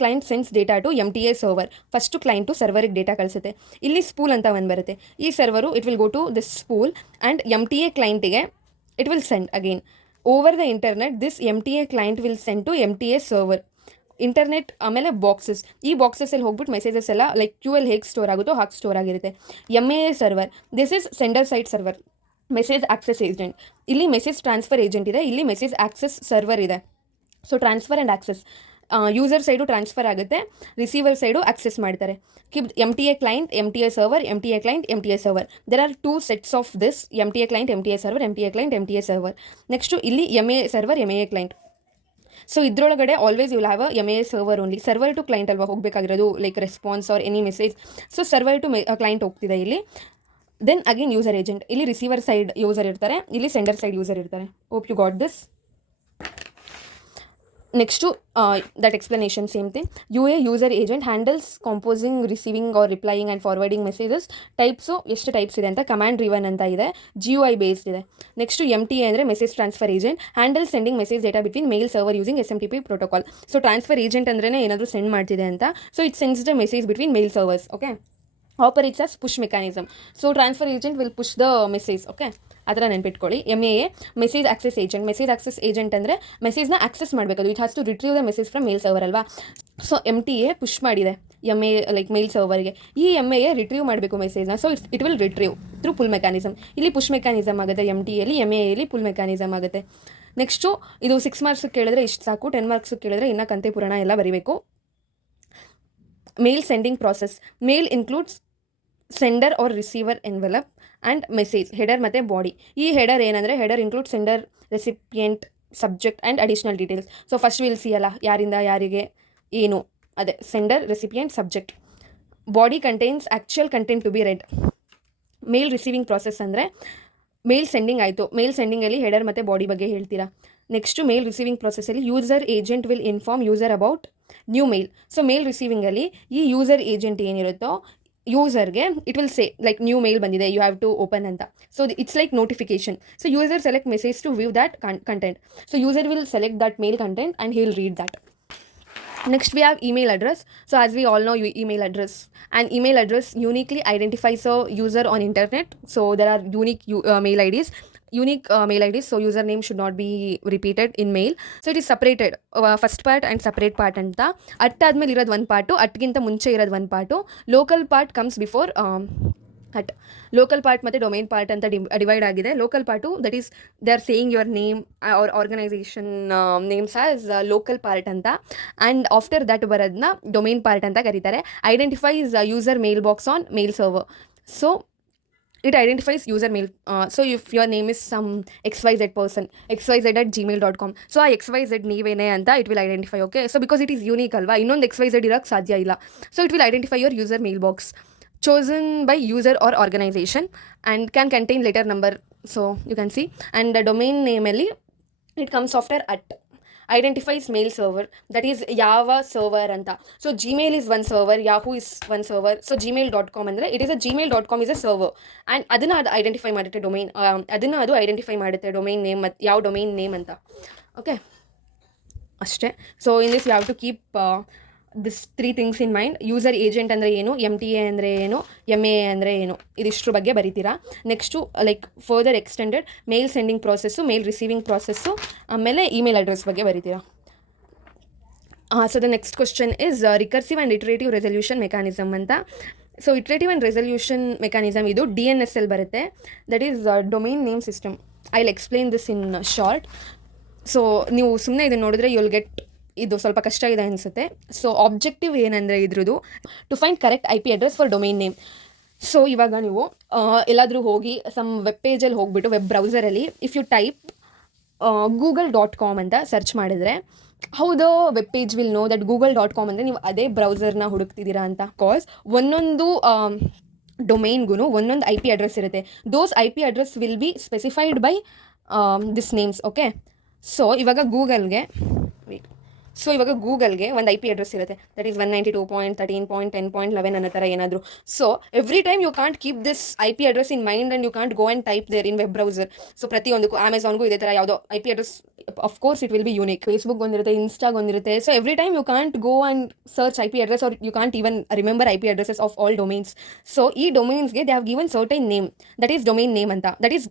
client sends data to MTA server. First client ಸರ್ವರಿಗೆ ಡೇಟಾ ಕಳಿಸುತ್ತೆ. ಇಲ್ಲಿ ಸ್ಪೂಲ್ ಅಂತ ಒಂದು ಬರುತ್ತೆ. ಈ server it will go to this spool and MTA ಕ್ಲೈಂಟಿಗೆ it will send again over the internet. This MTA client will send to MTA server. Internet ಆಮೇಲೆ ಬಾಕ್ಸಸ್. ಈ ಬಾಕ್ಸಸ್ಸಲ್ಲಿ ಹೋಗ್ಬಿಟ್ಟು ಮೆಸೇಜಸ್ ಎಲ್ಲ ಲೈಕ್ QL ಹೇಗೆ ಸ್ಟೋರ್ ಆಗುತ್ತೋ ಹಾಗೆ ಸ್ಟೋರ್ ಆಗಿರುತ್ತೆ. MAA server, this is sender side server. Message access agent. ಇಲ್ಲಿ ಮೆಸೇಜ್ ಟ್ರಾನ್ಸ್ಫರ್ ಏಜೆಂಟ್ ಇದೆ, ಇಲ್ಲಿ ಮೆಸೇಜ್ ಆಕ್ಸೆಸ್ ಸರ್ವರ್ ಇದೆ. So transfer and access, user side transfer ಆಗುತ್ತೆ, ರಿಸೀವರ್ ಸೈಡು ಆಕ್ಸೆಸ್ ಮಾಡ್ತಾರೆ. MTA client, MTA server, MTA client, MTA server. There are 2 sets of this, MTA client, MTA server, MTA client, MTA server. Next ಇಲ್ಲಿ MAA server, MAA client. So ಇದರೊಳಗಡೆ always you will have a MAA server only. Server to client ಅಲ್ವಾ ಹೋಗಬೇಕಾಗಿರೋದು, like response or any message. So server to client ಹೋಗ್ತಿದೆ ಇಲ್ಲಿ. Then again user agent. ಇಲ್ಲಿ ರಿಸೀವರ್ ಸೈಡ್ ಯೂಸರ್ ಇರ್ತಾರೆ, ಇಲ್ಲಿ ಸೆಂಡರ್ ಸೈಡ್ ಯೂಸರ್ ಇರ್ತಾರೆ. Hope you got this. Next that explanation same thing. UA user agent handles composing, receiving or replying and forwarding messages. Types ಎಷ್ಟು ಟೈಪ್ಸ್ ಇದೆ ಅಂತ, ಕಮಾಂಡ್ ಡ್ರಿವನ್ ಅಂತ ಇದೆ, GUI ಬೇಸ್ಡ್ ಇದೆ. ನೆಕ್ಸ್ಟು MTA ಅಂದರೆ message transfer agent, handle sending message data between mail server using SMTP protocol. So transfer agent ಅಂದ್ರೆ ಏನಾದರೂ ಸೆಂಡ್ ಮಾಡ್ತಿದೆ ಅಂತ. So it sends the message between mail servers, okay. Operates as push mechanism. So transfer agent will push the message, okay. ಆ ಥರ ನೆನ್ಪಿಟ್ಕೊಳ್ಳಿ. MAA message access agent. Message access agent ಅಂದರೆ ಮೆಸೇಜ್ನ ಆಕ್ಸೆಸ್ ಮಾಡಬೇಕು, it has to retrieve the message from mail server ಅಲ್ವಾ. ಸೊ MTA ಪುಷ್ ಮಾಡಿದೆ MAA ಲೈಕ್ ಮೇಲ್ ಸರ್ವರ್ಗೆ, ಈ MAA ರಿಟ್ರೀವ್ ಮಾಡಬೇಕು ಮೆಸೇಜ್ನ. So it will retrieve through pull mechanism. ಇಲ್ಲಿ ಪುಷ್ ಮೆಕ್ಯಾನಿಸಮ್ ಆಗುತ್ತೆ MTAಲಿ, MAAಲಿ ಪುಲ್ ಮೆಕ್ಯಾನಿಸಮ್ ಆಗುತ್ತೆ. ನೆಕ್ಸ್ಟು ಇದು 6 marks ಕೇಳಿದ್ರೆ ಇಷ್ಟು ಸಾಕು, 10 marks ಕೇಳಿದ್ರೆ ಇನ್ನೂ ಕಂತೆ ಪುರಾಣ ಎಲ್ಲ ಬರೀಬೇಕು. Mail sending process. Mail includes sender or receiver envelope and message, header ಮತ್ತು ಬಾಡಿ. ಈ ಹೆಡರ್ ಏನಂದರೆ, header include sender, recipient, subject and additional details. So first will see ಅಲ್ಲ, ಯಾರಿಂದ ಯಾರಿಗೆ ಏನು, ಅದೇ sender, recipient, subject. Body contains actual content to be read. Mail receiving process ಅಂದರೆ ಮೇಲ್ ಸೆಂಡಿಂಗ್ ಆಯಿತು, ಮೇಲ್ ಸೆಂಡಿಂಗಲ್ಲಿ ಹೆಡರ್ ಮತ್ತು ಬಾಡಿ ಬಗ್ಗೆ ಹೇಳ್ತೀರಾ. ನೆಕ್ಸ್ಟು ಮೇಲ್ ರಿಸೀವಿಂಗ್ ಪ್ರಾಸೆಸಲ್ಲಿ user agent will inform user about new mail. So mail ರಿಸೀವಿಂಗಲ್ಲಿ ಈ ಯೂಸರ್ ಏಜೆಂಟ್ ಏನಿರುತ್ತೋ ಯೂಸರ್ಗೆ it will say like new mail ಬಂದಿದೆ, ಯು ಹ್ಯಾವ್ ಟು ಓಪನ್ ಅಂತ. So it's like notification. So user select message to view that content. So user will select that mail content and he will read that. Next we have email address. So as we all know, email address, and email address uniquely identifies a user on internet. So there are unique mail IDs. So username should not be repeated in mail. So it is separated, first part and separate part anta. At admele irad one part, atginta munche irad one part. Local part comes before at. Local part ಮತ್ತೆ ಡೊಮೈನ್ ಪಾರ್ಟ್ ಅಂತ ಡಿವೈಡ್ ಆಗಿದೆ. Local part that is they are saying your name or organisation names as local part ಅಂತ. ಆ್ಯಂಡ್ ಆಫ್ಟರ್ ದಟ್ ಬರೋದನ್ನ ಡೊಮೈನ್ ಪಾರ್ಟ್ ಅಂತ ಕರೀತಾರೆ. Identifies user mail box on mail server. So it identifies user mail. So if your name is some xyz person, xyz@gmail.com, so ಆ xyz ನೀವೇನೆ ಅಂತ it will identify. Okay, so because it is unique ಅಲ್ವಾ, ಇನ್ನೊಂದು xyz ಇರೋಕ್ಕೆ ಸಾಧ್ಯ ಇಲ್ಲ. So it will identify your user mailbox chosen by user or organization and can contain letter number, so you can see. And the domain name ಅಲ್ಲಿ it comes after at, identifies mail server, that is ಯಾವ ಸರ್ವರ್ ಅಂತ. So Gmail is one server, Yahoo is one server. So gmail.com ಅಂದರೆ it is a gmail.com is a server, and ಅದನ್ನು ಅದು ಐಡೆಂಟಿಫೈ ಮಾಡುತ್ತೆ ಡೊಮೈನ್, ಅದನ್ನು ಅದು ಐಡೆಂಟಿಫೈ ಮಾಡುತ್ತೆ ಡೊಮೈನ್ ನೇಮ್ ಮತ್ತು ಯಾವ ಡೊಮೈನ್ ನೇಮ್ ಅಂತ. ಓಕೆ, ಅಷ್ಟೇ. So in this you have to keep this 3 things in mind. User agent ಅಂದರೆ ಏನು, MTA ಅಂದರೆ ಏನು, MA ಅಂದರೆ ಏನು, ಇದಿಷ್ಟ್ರ ಬಗ್ಗೆ ಬರೀತೀರಾ. Next like further extended mail sending process, mail receiving process, ಆಮೇಲೆ ಇಮೇಲ್ ಅಡ್ರೆಸ್ ಬಗ್ಗೆ ಬರೀತೀರಾ. So the next question is recursive and iterative resolution mechanism ಅಂತ. So iterative and resolution mechanism ಇದು DNSL ಬರುತ್ತೆ, that is domain name system. I will explain this in short. So ನೀವು ಸುಮ್ಮನೆ ಇದನ್ನು ನೋಡಿದ್ರೆ ಯು ವಿಲ್ ಗೆಟ್, ಇದು ಸ್ವಲ್ಪ ಕಷ್ಟ ಇದೆ ಅನಿಸುತ್ತೆ. ಸೊ ಆಬ್ಜೆಕ್ಟಿವ್ ಏನಂದರೆ ಇದ್ರದ್ದು to find correct IP address for domain name. So ಇವಾಗ ನೀವು ಎಲ್ಲಾದರೂ ಹೋಗಿ ಸಮ್ ವೆಬ್ ಪೇಜಲ್ಲಿ ಹೋಗ್ಬಿಟ್ಟು ವೆಬ್ ಬ್ರೌಸರಲ್ಲಿ ಇಫ್ ಯು ಟೈಪ್ google.com ಅಂತ ಸರ್ಚ್ ಮಾಡಿದರೆ, how the web page will know that google.com ಅಂದರೆ ನೀವು ಅದೇ ಬ್ರೌಸರ್ನ ಹುಡುಕ್ತಿದ್ದೀರಾ ಅಂತ. ಕಾಸ್ ಒಂದೊಂದು ಡೊಮೈನ್ಗೂ ಒಂದೊಂದು IP ಅಡ್ರೆಸ್ ಇರುತ್ತೆ. Those IP address will be specified by this names. Okay, so ಇವಾಗ ಗೂಗಲ್ಗೆ ಒಂದು IP ಅಡ್ರೆಸ್ ಇರುತ್ತೆ, ದಟ್ ಈಸ್ 192.13.10.11 ಅನ್ನೋ ಥರ ಏನಾದರೂ. So every time you can't keep this IP address in mind and you can't go and type there in web browser. So ಪ್ರತಿಯೊಂದಕ್ಕೂ ಅಮೆಝಾನ್ಗೂ ಇದೇ ಥರ ಯಾವುದೋ IP address, of course it will be unique. Facebook ಒಂದಿರುತ್ತೆ, ಇನ್ಸ್ಟಾಗ್ ಒಂದಿರುತ್ತೆ. So every time you can't go and search IP address, or you can't even remember IP addresses of all domains. So ಈ ಡೊಮೈನ್ಸ್ಗೆ they have given certain name, that is domain name ಅಂತ, that is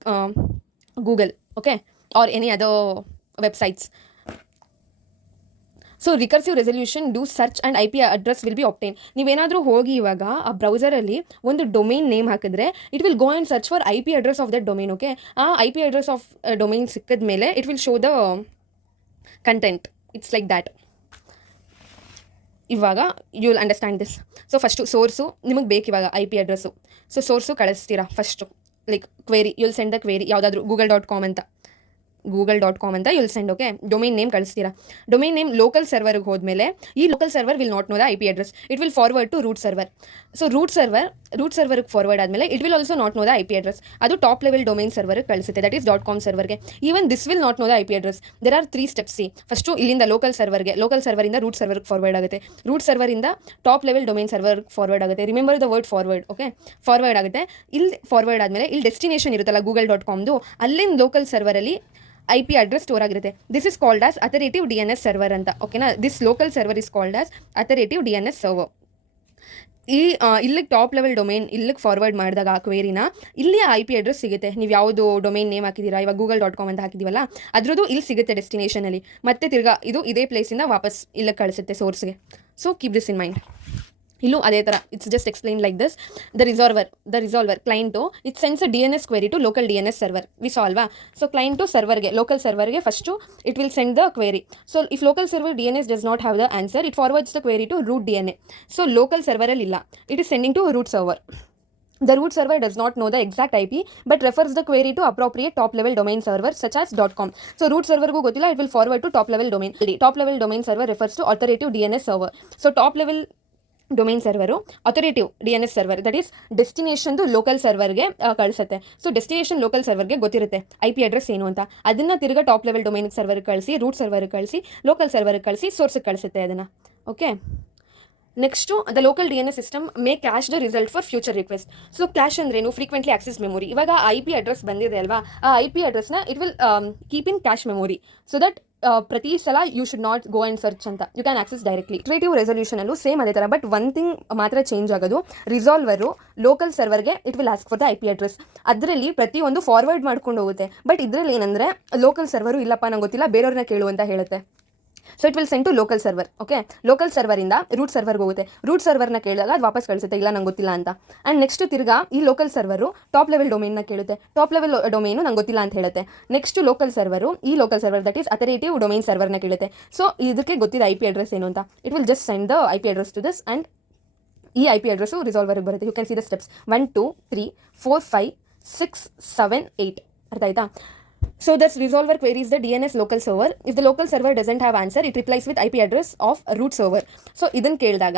Google. Okay, or any other websites. So recursive resolution do search and IP address will be obtained. ನೀವೇನಾದರೂ ಹೋಗಿ ಇವಾಗ ಆ ಬ್ರೌಸರಲ್ಲಿ ಒಂದು ಡೊಮೈನ್ ನೇಮ್ ಹಾಕಿದ್ರೆ it will go and search for IP address of that domain. Okay, ಆ IP ಅಡ್ರೆಸ್ ಆಫ್ ಡೊಮೈನ್ ಸಿಕ್ಕಿದ ಮೇಲೆ it will show the content. It's like that. ಇವಾಗ you will understand this. So first source ನಿಮಗೆ ಬೇಕು ಇವಾಗ IP ಅಡ್ರೆಸ್ಸು. ಸೊ ಸೋರ್ಸು ಕಳಿಸ್ತೀರಾ first, like query, you will send the query ಯಾವುದಾದ್ರೂ google.com ಅಂತ you will send. Okay, domain name ಕಳಿಸ್ತೀರಾ. ಡೊಮೈನ್ ನೇಮ್ ಲೋಕಲ್ ಸರ್ವರ್ಗೆ ಹೋದ್ಮೇಲೆ ಈ local server will not know the IP address, it will forward to root server. So root ಸರ್ವರ್ಗೆ ಫಾರ್ವರ್ಡ್ ಆದಮೇಲೆ it will also not know the IP address, ಅದು ಟಾಪ್ ಲೆವೆಲ್ ಡೊಮೈನ್ ಸರ್ವರ್ಗೆ ಕಳಿಸುತ್ತೆ, ದಟ್ ಈಸ್ .com ಸರ್ವರ್ಗೆ. Even this will not know the IP address. There are 3 steps. First ಇಲ್ಲಿಂದ ಲೋಕಲ್ ಸರ್ವರಿಂದ ರೂಟ್ ಸರ್ವರ್ಗೆ ಫಾರ್ವರ್ಡ್ ಆಗುತ್ತೆ, ರೂಟ್ ಸರ್ವರಿಂದ ಟಾಪ್ ಲೆವೆಲ್ ಡೊಮೈನ್ ಸರ್ವರ್ಗೆ ಫಾರ್ವರ್ಡ್ ಆಗುತ್ತೆ. Remember the word forward. Okay, forward ಆಗುತ್ತೆ. ಇಲ್ಲಿ ಫಾರ್ವರ್ಡ್ ಆದಮೇಲೆ ಇಲ್ಲಿ ಡೆಸ್ಟಿನೇಷನ್ ಇರುತ್ತಲ್ಲ google.comದು, ಅಲ್ಲಿಂದ ಲೋಕಲ್ ಸರ್ವರಲ್ಲಿ IP ಅಡ್ರೆಸ್ ಸ್ಟೋರ್ ಆಗಿರುತ್ತೆ. This is called as authoritative DNS server ಅಂತ. ಓಕೆನಾ, this local server is called as authoritative DNS server. ಈ ಇಲ್ಲಿಗೆ ಟಾಪ್ ಲೆವೆಲ್ ಡೊಮೈನ್ ಇಲ್ಲಿಗೆ ಫಾರ್ವರ್ಡ್ ಮಾಡಿದಾಗ ಆ ಕ್ವೇರಿನ ಇಲ್ಲಿ IP ಅಡ್ರೆಸ್ ಸಿಗುತ್ತೆ. ನೀವು ಯಾವುದು ಡೊಮೈನ್ ನೇಮ್ ಹಾಕಿದ್ದೀರಾ, ಇವಾಗ google.com ಅಂತ ಹಾಕಿದ್ದೀವಲ್ಲ ಅದ್ರದ್ದು ಇಲ್ಲಿ ಸಿಗುತ್ತೆ ಡೆಸ್ಟಿನೇಷನಲ್ಲಿ. ಮತ್ತೆ ತಿರ್ಗಾ ಇದು ಇದೇ ಪ್ಲೇಸಿಂದ ವಾಪಸ್ ಇಲ್ಲಿಗೆ ಕಳಿಸುತ್ತೆ ಸೋರ್ಸ್ಗೆ. So keep this in mind. ಇಲ್ಲೂ ಅದೇ ಥರ, it's just explain like this. The resolver client it sends a DNS query to local DNS server. We saw ಅಲ್ವಾ? ಸೊ ಕ್ಲೈಂಟು ಸರ್ವರ್ಗೆ, ಲೋಕಲ್ ಸರ್ವರ್ಗೆ first it will send the query. So if local server DNS does not have the answer, it forwards the query to root DNA. So local ಸರ್ವರಲ್ಲಿ ಇಲ್ಲ, it is sending to root server. The root server does not know the exact IP but refers the query to appropriate top level domain server such as .com. So root server go gotilla, it will forward to top level domain. Top level domain server refers to authoritative DNS server. So top level domain server authoritative DNS server, that is ಡೆಸ್ಟಿನೇಷನ್ದು ಲೋಕಲ್ ಸರ್ವರ್ಗೆ ಕಳಿಸುತ್ತೆ. ಸೊ ಡೆಸ್ಟಿನೇಷನ್ ಲೋಕಲ್ ಸರ್ವರ್ಗೆ ಗೊತ್ತಿರುತ್ತೆ IP ಅಡ್ರೆಸ್ ಏನು ಅಂತ, ಅದನ್ನು ತಿರ್ಗಾ ಟಾಪ್ ಲೆವೆಲ್ ಡೊಮೈನ್ ಸರ್ವರ್ಗೆ ಕಳಿಸಿ, ರೂಟ್ ಸರ್ವರ್ಗೆ ಕಳಿಸಿ, ಲೋಕಲ್ ಸರ್ವರ್ಗೆ ಕಳಿಸಿ, ಸೋರ್ಸ್ಗೆ ಕಳಿಸುತ್ತೆ ಅದನ್ನು. Okay, next the local DNS system may cache the result for future request. So cache ಅಂದ್ರೇನು? Frequently access memory. ಇವಾಗ IP ಅಡ್ರೆಸ್ ಬಂದಿದೆ ಅಲ್ವಾ, ಆ IP ಅಡ್ರೆಸ್ನ it will keep in cache memory so that ಪ್ರತಿ ಸಲ you should not go and search ಅಂತ, you can access directly. Iterative ರೆಸಲ್ಯೂಷನಲ್ಲೂ ಸೇಮ್ ಅದೇ ಥರ, ಬಟ್ ಒನ್ ಥಿಂಗ್ ಮಾತ್ರ ಚೇಂಜ್ ಆಗೋದು, ರಿಸಾಲ್ವರು ಲೋಕಲ್ ಸರ್ವರ್ಗೆ it will ask for the IP address. ಅದರಲ್ಲಿ ಪ್ರತಿಯೊಂದು ಫಾರ್ವರ್ಡ್ ಮಾಡ್ಕೊಂಡು ಹೋಗುತ್ತೆ. ಬಟ್ ಇದರಲ್ಲಿ ಏನಂದರೆ ಲೋಕಲ್ ಸರ್ವರು ಇಲ್ಲಪ್ಪ ನಂಗೆ ಗೊತ್ತಿಲ್ಲ, ಬೇರೆಯವ್ರನ್ನ ಕೇಳು ಅಂತ ಹೇಳುತ್ತೆ. So it will send to local server. Okay, local ಸರ್ವರಿಂದ ರೂಟ್ ಸರ್ವರ್ಗೆ ಹೋಗುತ್ತೆ, ರೂಟ್ ಸರ್ವರ್ನ ಕೇಳಿದಾಗ ಅದು ವಾಪಸ್ ಕಳಿಸುತ್ತೆ, ಇಲ್ಲ ನಂಗೆ ಗೊತ್ತಿಲ್ಲ ಅಂತ. ಆ್ಯಂಡ್ ನೆಕ್ಸ್ಟ್ ತಿರ್ಗಾ ಈ ಲೋಕಲ್ ಸರ್ವರು ಟಾಪ್ ಲೆವೆಲ್ ಡೊಮೈನ್ನ ಕೇಳುತ್ತೆ, ಟಾಪ್ ಲೆವೆಲ್ ಡೊಮೈನು ನಂಗೆ ಗೊತ್ತಿಲ್ಲ ಅಂತ ಹೇಳುತ್ತೆ. ನೆಕ್ಸ್ಟ್ ಲೋಕಲ್ ಸರ್ವರು ಈ local server that is authoritative domain ಸರ್ವರ್ನ ಕೇಳುತ್ತೆ. ಸೊ ಇದಕ್ಕೆ ಗೊತ್ತಿದೆ IP ಅಡ್ರೆಸ್ ಏನು ಅಂತ, it will just send the IP address to this and ಈ IP ಅಡ್ರೆಸ್ಸು ರಿಸಾಲ್ವರ್ಗೆ ಬರುತ್ತೆ. You can see the steps 1 2 3 4 5 6 7 8. ಅರ್ಥ ಆಯ್ತಾ? So this resolver queries the DNS local server. If the local server doesn't have answer, it replies with IP address of root server. So ಇದನ್ನು ಕೇಳಿದಾಗ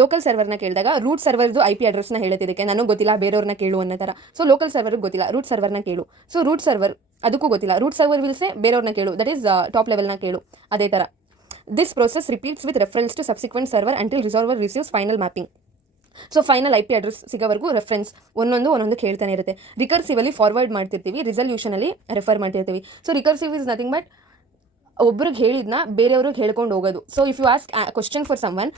ಲೋಕಲ್ ಸರ್ವರ್ನ ಕೇಳಿದಾಗ ರೂಟ್ ಸರ್ವರ್ದು IP ಅಡ್ರೆಸ್ನ ಹೇಳುತ್ತಿದ್ದಕ್ಕೆ ನನಗೆ ಗೊತ್ತಿಲ್ಲ, ಬೇರೆಯವ್ರನ್ನ ಕೇಳು ಅನ್ನೋ ಥರ. ಸೊ ಲೋಕಲ್ ಸರ್ವರ್ಗೆ ಗೊತ್ತಿಲ್ಲ, ರೂಟ್ ಸರ್ವರ್ನ ಕೇಳು. ಸೊ ರೂಟ್ ಸರ್ವರ್ ಅದಕ್ಕೂ ಗೊತ್ತಿಲ್ಲ, ರೂಟ್ ಸರ್ವರ್ ವಿಲ್ಸೆ ಬೇರೆಯವ್ರನ್ನ ಕೇಳು, ದಟ್ ಈಸ್ ಟಾಪ್ ಲೆವೆಲ್ನ ಕೇಳು. ಅದೇ ಥರ this process repeats with reference to subsequent server until resolver receives final mapping. So final IP address ಸಿಗೋವರೆಗೂ ರೆಫರೆನ್ಸ್ ಒಂದೊಂದು ಹೇಳ್ತಾನೆ ಇರುತ್ತೆ. ರಿಕರ್ಸಿವಲ್ಲಿ ಫಾರ್ವರ್ಡ್ ಮಾಡ್ತಿರ್ತೀವಿ, ರಿಸಲ್ಯೂಷನಲ್ಲಿ ರೆಫರ್ ಮಾಡ್ತಿರ್ತೀವಿ. So recursive is nothing but ಒಬ್ರಿಗೆ ಹೇಳಿದ್ನ ಬೇರೆಯವ್ರಿಗೆ ಹೇಳ್ಕೊಂಡು ಹೋಗೋದು. So if you ask question for someone,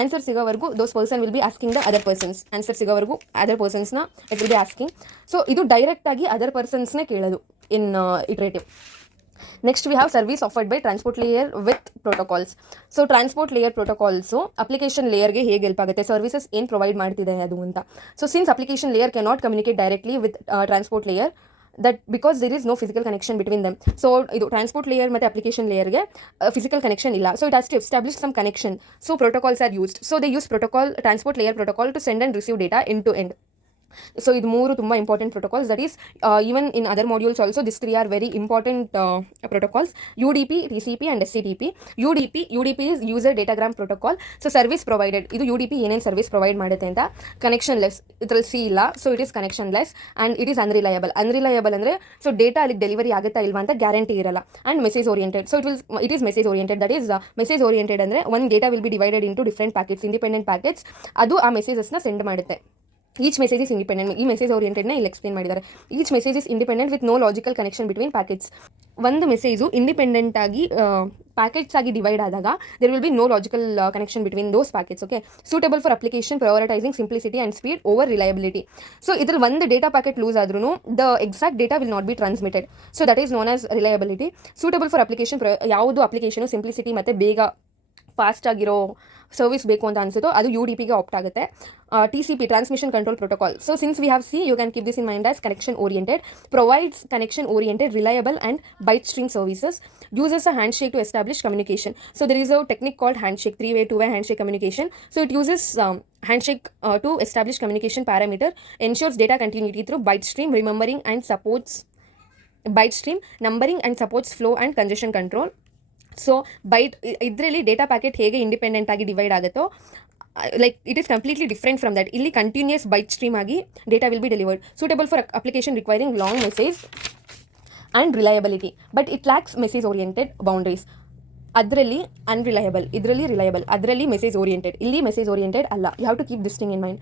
answer ಸಿಗೋವರೆಗೂ those person will be asking the other persons. Answer ಸಿಗೋವರೆಗೂ ಅದರ್ ಪರ್ಸನ್ಸ್ನ it will be asking. So ಇದು ಡೈರೆಕ್ಟಾಗಿ ಅದರ್ ಪರ್ಸನ್ಸ್ನೇ ಕೇಳೋದು in iterative. Next we have service offered by transport layer with protocols. So transport layer protocols application ಲೇಯರ್ಗೆ ಹೇಗೆ ಹೆಲ್ಪ್ ಆಗುತ್ತೆ, ಸರ್ವಿಸಸ್ ಏನು ಪ್ರೊವೈಡ್ ಮಾಡ್ತಿದೆ ಅದು ಅಂತ. So since application layer can not communicate directly with transport layer, that because there is no physical connection between them. So ಇದು ಟ್ರಾನ್ಸ್ಪೋರ್ಟ್ ಲೇಯರ್ ಮತ್ತು ಅಪ್ಲಿಕೇಶನ್ ಲೇಯರ್ಗೆ ಫಿಸಿಕಲ್ ಕನೆಕ್ಷನ್ ಇಲ್ಲ. So it has to establish some connection. So protocols R used. So they use protocol, transport layer protocol to send and receive data end to end. So ಇದು ಮೂರು ತುಂಬ important protocols. That is even in other modules also this three are very important protocols. UDP, TCP and SCTP. UDP is user datagram protocol. So service provided, ಇದು UDP ಏನೇನು ಸರ್ವಿಸ್ ಪ್ರೊವೈಡ್ ಮಾಡುತ್ತೆ ಅಂತ. ಕನೆಕ್ಷನ್ಲೆಸ್, ಇದರಲ್ಲಿ ಸಿ ಇಲ್ಲ, so it is connectionless and it is unreliable. Unreliable ಅಂದರೆ ಸೊ ಡೇಟಾ ಅಲ್ಲಿಗೆ ಡೆಲಿವರಿ ಆಗುತ್ತಾ ಇಲ್ವಾ ಅಂತ ಗ್ಯಾರಂಟಿ ಇರಲ್ಲ. And message oriented. So it is message oriented. That is message oriented ಅಂದರೆ ಒಂದು data will be divided into different packets, independent packets. ಅದು ಆ ಮೆಸೇಜಸ್ನ ಸೆಂಡ್ ಮಾಡುತ್ತೆ. Each message is independent. ಈ ಮೆಸೇಜ್ ಓರಿಯೆಂಟೆಡ್ನ ಇಲ್ಲಿ ಎಕ್ಸ್ಪ್ಲೇನ್ ಮಾಡಿದ್ದಾರೆ. Each message is independent with no logical connection between packets. ಒಂದು ಮೆಸೇಜು ಇಂಡಿಪೆಂಡೆಂಟ್ ಆಗಿ ಪ್ಯಾಕೆಟ್ಸ್ ಆಗಿ ಡಿವೈಡ್ ಆದಾಗ there will be no logical connection between those packets. Okay, suitable for application prioritizing simplicity and speed over reliability. So ಇದ್ರಲ್ಲಿ ಒಂದು ಡೇಟಾ ಪ್ಯಾಕೆಟ್ ಲೂಸ್ ಆದ್ರೂ the exact data will not be transmitted. So that is known as reliability. Suitable for application, ಯಾವುದು ಅಪ್ಲಿಕೇಶನು ಸಿಂಪ್ಲಿಸಿಟಿ ಮತ್ತು ಬೇಗ ಫಾಸ್ಟ್ ಆಗಿರೋ ಸರ್ವಿಸ್ ಬೇಕು ಅಂತ ಅನಿಸುತ್ತೋ ಅದು UDPಗೆ ಆಪ್ಟ್ ಆಗುತ್ತೆ. TCP, transmission control protocol. So since we have you can keep this in mind as connection oriented, provides connection oriented, reliable and byte stream services, uses a handshake to establish communication. So there is a technique called handshake, 3-way, 2-way handshake communication. So it uses handshake to establish communication parameter, ensures data continuity through byte stream remembering and supports byte stream numbering and supports flow and congestion control. ಸೊ ಇದರಲ್ಲಿ ಡೇಟಾ ಪ್ಯಾಕೆಟ್ ಹೇಗೆ ಇಂಡಿಪೆಂಡೆಂಟ್ ಆಗಿ ಡಿವೈಡ್ ಆಗುತ್ತೋ like it is completely different from that. ಇಲ್ಲಿ ಕಂಟಿನ್ಯೂಸ್ ಬೈಟ್ ಸ್ಟ್ರೀಮ್ ಆಗಿ data will be delivered. Suitable for application requiring long message and reliability, but it lacks message oriented boundaries. ಅದರಲ್ಲಿ ಅನ್ರಿಲಯಬಲ್, ಇದರಲ್ಲಿ ರಿಲಯಬಲ್. ಅದರಲ್ಲಿ ಮೆಸೇಜ್ ಓರಿಯೆಂಟೆಡ್, ಇಲ್ಲಿ ಮೆಸೇಜ್ ಓರಿಯೆಂಟೆಡ್ ಅಲ್ಲ. You have to keep this thing in mind.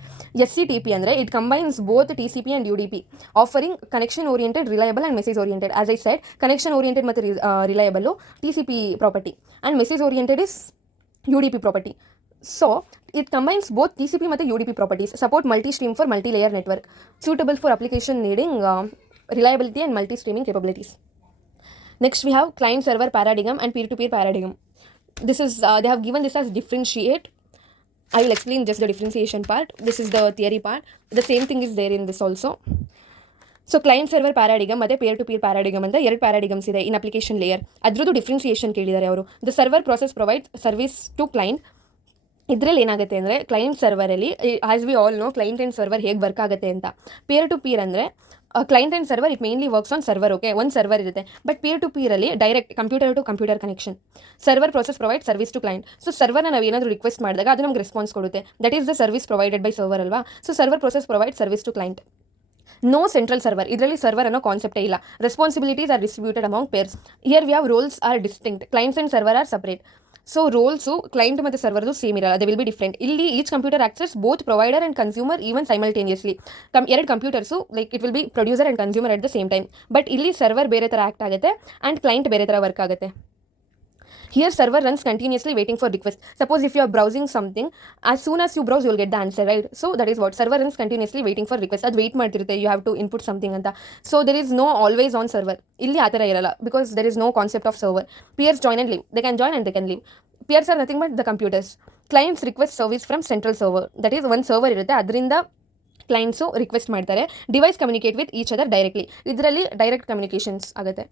SCTP ಅಂದರೆ it combines both TCP and UDP, offering connection oriented, reliable and message oriented. As I shed, connection oriented ಮತ್ತು ರಿಲಯಬಲ್ಲು TCP property and message oriented is UDP property. So it combines both TCP ಮತ್ತು UDP properties. Support multi stream for multi layer network. Suitable for application needing reliability and multi-streaming capabilities. Next we have client-server paradigm and peer-to-peer paradigm. This is they have given this as differentiate. I will explain just the differentiation part. This is the theory part. The same thing is there in this also. So client-server paradigm ಮತ್ತು peer-to-peer paradigm ಅಂತ ಎರಡು ಪ್ಯಾರಾಡಿಗಮ್ಸ್ ಇದೆ ಇನ್ ಅಪ್ಲಿಕೇಶನ್ ಲೇಯರ್. ಅದ್ರದ್ದು ಡಿಫ್ರೆನ್ಸಿಯೇಷನ್ ಕೇಳಿದ್ದಾರೆ ಅವರು. The server process provide service to client. ಇದರಲ್ಲಿ ಏನಾಗುತ್ತೆ ಅಂದರೆ ಕ್ಲೈಂಟ್ ಸರ್ವರಲ್ಲಿ as we all know client and server ಹೇಗೆ ವರ್ಕ್ ಆಗುತ್ತೆ ಅಂತ. ಪೇರ್ ಟು ಪೀರ್ ಅಂದರೆ client and server it mainly works on server. Okay, ಒಂದು ಸರ್ವರ್ ಇರುತ್ತೆ. ಬಟ್ ಪೀರ್ ಟು ಪೀರಲ್ಲಿ direct computer to computer connection. Server process provide service to client. So ಸರ್ವರ್ನ ನಾವು ಏನಾದರೂ ರಿಕ್ವೆಸ್ಟ್ ಮಾಡಿದಾಗ ಅದು ನಮ್ಗೆ ರೆಸ್ಪಾನ್ಸ್ ಕೊಡುತ್ತೆ. That is the service provided by server ಅಲ್ವಾ. So server process provide service to client. No central server, ಇದರಲ್ಲಿ ಸರ್ವರ್ ಅನ್ನೋ ಕಾನ್ಸೆಪ್ಟೇ ಇಲ್ಲ. Responsibilities are distributed among peers. Here we have roles are distinct. Clients and server are separate. So roles client ಮತ್ತು ಸರ್ವರ್ದು ಸೇಮ್ ಇರಲ್ಲ, ದೇ ವಿಲ್ ಬಿ ಡಿಫ್ರೆಂಟ್. ಇಲ್ಲಿ each computer access both provider and consumer even simultaneously. ಎರಡು computers like it will B producer and consumer at the same time. But ಇಲ್ಲಿ ಸರ್ವರ್ ಬೇರೆ ಥರ ಆ್ಯಕ್ಟ್ ಆಗುತ್ತೆ ಆ್ಯಂಡ್ ಕ್ಲೈಂಟ್ ಬೇರೆ ಥರ ವರ್ಕ್ ಆಗುತ್ತೆ. Here server runs continuously waiting for request. Suppose if you are browsing something, as soon as you browse you will get the answer, right? So that is what server runs continuously waiting for request. Ad wait ಮಾಡ್ತಿರುತ್ತೆ, you have to input something anta. So there is no always on server. Illi ಆ ಥರ ಇರಲ್ಲ because there is no concept of server. Peers join and leave. They can join and they can leave. Peers are nothing but the computers. Clients request service from central server. That is one server ಇರುತ್ತೆ, ಅದರಿಂದ ಕ್ಲೈಂಟ್ಸು ರಿಕ್ವೆಸ್ಟ್ ಮಾಡ್ತಾರೆ. Device communicate with each other directly. ಇದರಲ್ಲಿ ಡೈರೆಕ್ಟ್ ಕಮ್ಯುನಿಕೇಷನ್ಸ್ ಆಗುತ್ತೆ.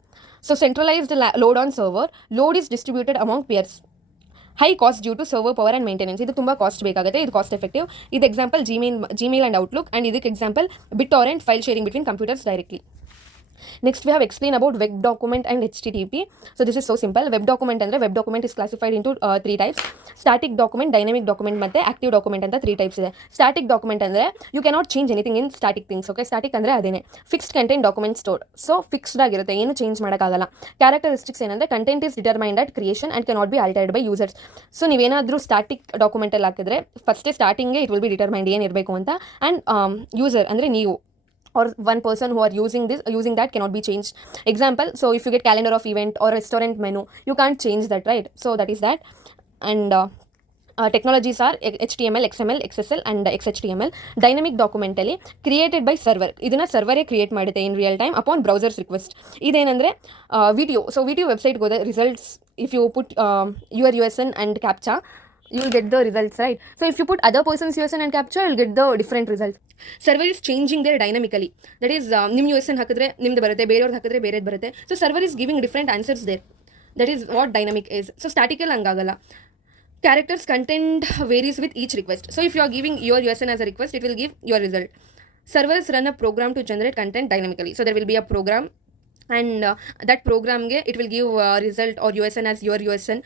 So centralized load on server. Load is distributed among peers. High cost due to server power and maintenance. ಇದು ತುಂಬ ಕಾಸ್ಟ್ ಬೇಕಾಗುತ್ತೆ, ಇದು ಕಾಸ್ಟ್ ಎಫೆಕ್ಟಿವ್. ಇದು example Gmail and Outlook, and ಇದಕ್ಕೆ example BitTorrent file sharing between computers directly. Next, we have explain about web document and HTTP. So this is so simple. Web document andre web document is classified into 3 types: static document, dynamic document ಮತ್ತೆ active document ಅಂತ 3 types ಇದೆ. Static document ಅಂದ್ರೆ you cannot change anything in static things. Okay, static ಅಂದ್ರೆ ಅದೇನೆ fixed content document stored. So fixed ಆಗಿರುತ್ತೆ, ಏನು ಚೇಂಜ್ ಮಾಡೋಕ್ಕಾಗಲ್ಲ. Characteristics ಏನಂದ್ರೆ content is determined at creation and cannot be altered by users. So ನೀವೇನಾದರೂ ಸ್ಟಾಟಿಕ್ ಡಾಕ್ಯುಮೆಂಟ್ ಅಲ್ಲಿ ಹಾಕಿದ್ರೆ ಫಸ್ಟೇ ಸ್ಟಾರ್ಟಿಂಗ್ಗೆ ಇಟ್ ವಿಲ್ ಬಿ ಡಿಟರ್ಮೈಂಡ್ ಏನಿರಬೇಕು ಅಂತ, ಆ್ಯಂಡ್ ಯೂಸರ್ ಅಂದರೆ ನೀವು or one person who are using that cannot be changed. Example, so if you get calendar of event or restaurant menu, you can't change that, right? So that is that. And technologies are HTML, XML, XSL and XHTML. Dynamic document ಅಲ್ಲಿ created by server, ಇದನ್ನ ಸರ್ವರೇ ಕ್ರಿಯೇಟ್ ಮಾಡುತ್ತೆ in real time upon browser's request. ಇದೇನಂದ್ರೆ ವಿಡಿಯೋ, ಸೊ ವಿಡಿಯೋ ವೆಬ್ಸೈಟ್ಗೆ ಹೋದ results, if you put your USN and CAPTCHA, you will get the results, right? So if you put other person's USN and CAPTCHA, you will get the different results. Server is changing there dynamically. That is, ನಿಮ್ಮ USN ಹಾಕಿದ್ರೆ ನಿಮ್ದು ಬರುತ್ತೆ, ಬೇರೆಯವ್ರದ್ದು ಹಾಕಿದ್ರೆ ಬೇರೆದು ಬರುತ್ತೆ. So server is giving different answers there. That is what dynamic is. So static ಅಲ್ಲಿ ಹಂಗಾಗಲ್ಲ. Characters content varies with each request. So if you are giving your USN as a request, it will give your result. Servers run a program to generate content dynamically. So there will be a program, and that program ಗೆ it will give result or USN as your USN.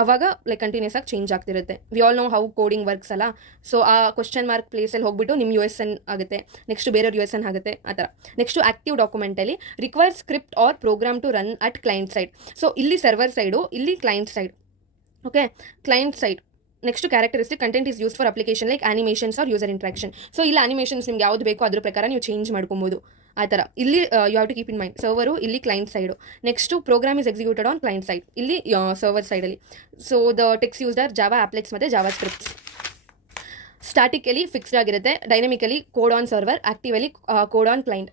ಅವಾಗ ಲೈಕ್ ಕಂಟಿನ್ಯೂಸ್ ಆಗಿ ಚೇಂಜ್ ಆಗ್ತಿರುತ್ತೆ. V all know how coding works ಅಲ್ಲ. ಸೊ ಆ ಕ್ವಶನ್ ಮಾರ್ಕ್ ಪ್ಲೇಸಲ್ಲಿ ಹೋಗ್ಬಿಟ್ಟು ನಿಮ್ಮ USN ಆಗುತ್ತೆ, ನೆಕ್ಸ್ಟ್ ಬೇರೆಯವ್ರ USN ಆಗುತ್ತೆ, ಆ ಥರ. ನೆಕ್ಸ್ಟು ಆಕ್ಟಿವ್ ಡಾಕ್ಯುಮೆಂಟಲ್ಲಿ require script or program to run at client side. So ಇಲ್ಲಿ ಸರ್ವರ್ ಸೈಡು, ಇಲ್ಲಿ client side. Okay, client side. Next characteristic content is use for application like animations or user interaction. So ಇಲ್ಲಿ ಆನಿಮೇಷನ್ಸ್ ನಿಮ್ಗೆ ಯಾವ್ದು ಬೇಕೋ ಅದ್ರ ಪ್ರಕಾರ ನೀವು ಚೇಂಜ್ ಮಾಡ್ಕೊಬೋದು, ಆ ಥರ. ಇಲ್ಲಿ you have to keep in mind, server ಇಲ್ಲಿ client side. Next program is executed on client side, ಇಲ್ಲಿ ಸರ್ವರ್ ಸೈಡಲ್ಲಿ. So the techs used are Java applets ಮತ್ತು ಜಾವಾ ಸ್ಕ್ರಿಪ್ಟ್ಸ್. ಸ್ಟಾಟಿಕಲಿ ಫಿಕ್ಸ್ಡ್ ಆಗಿರುತ್ತೆ, dynamically code on server, actively code on client.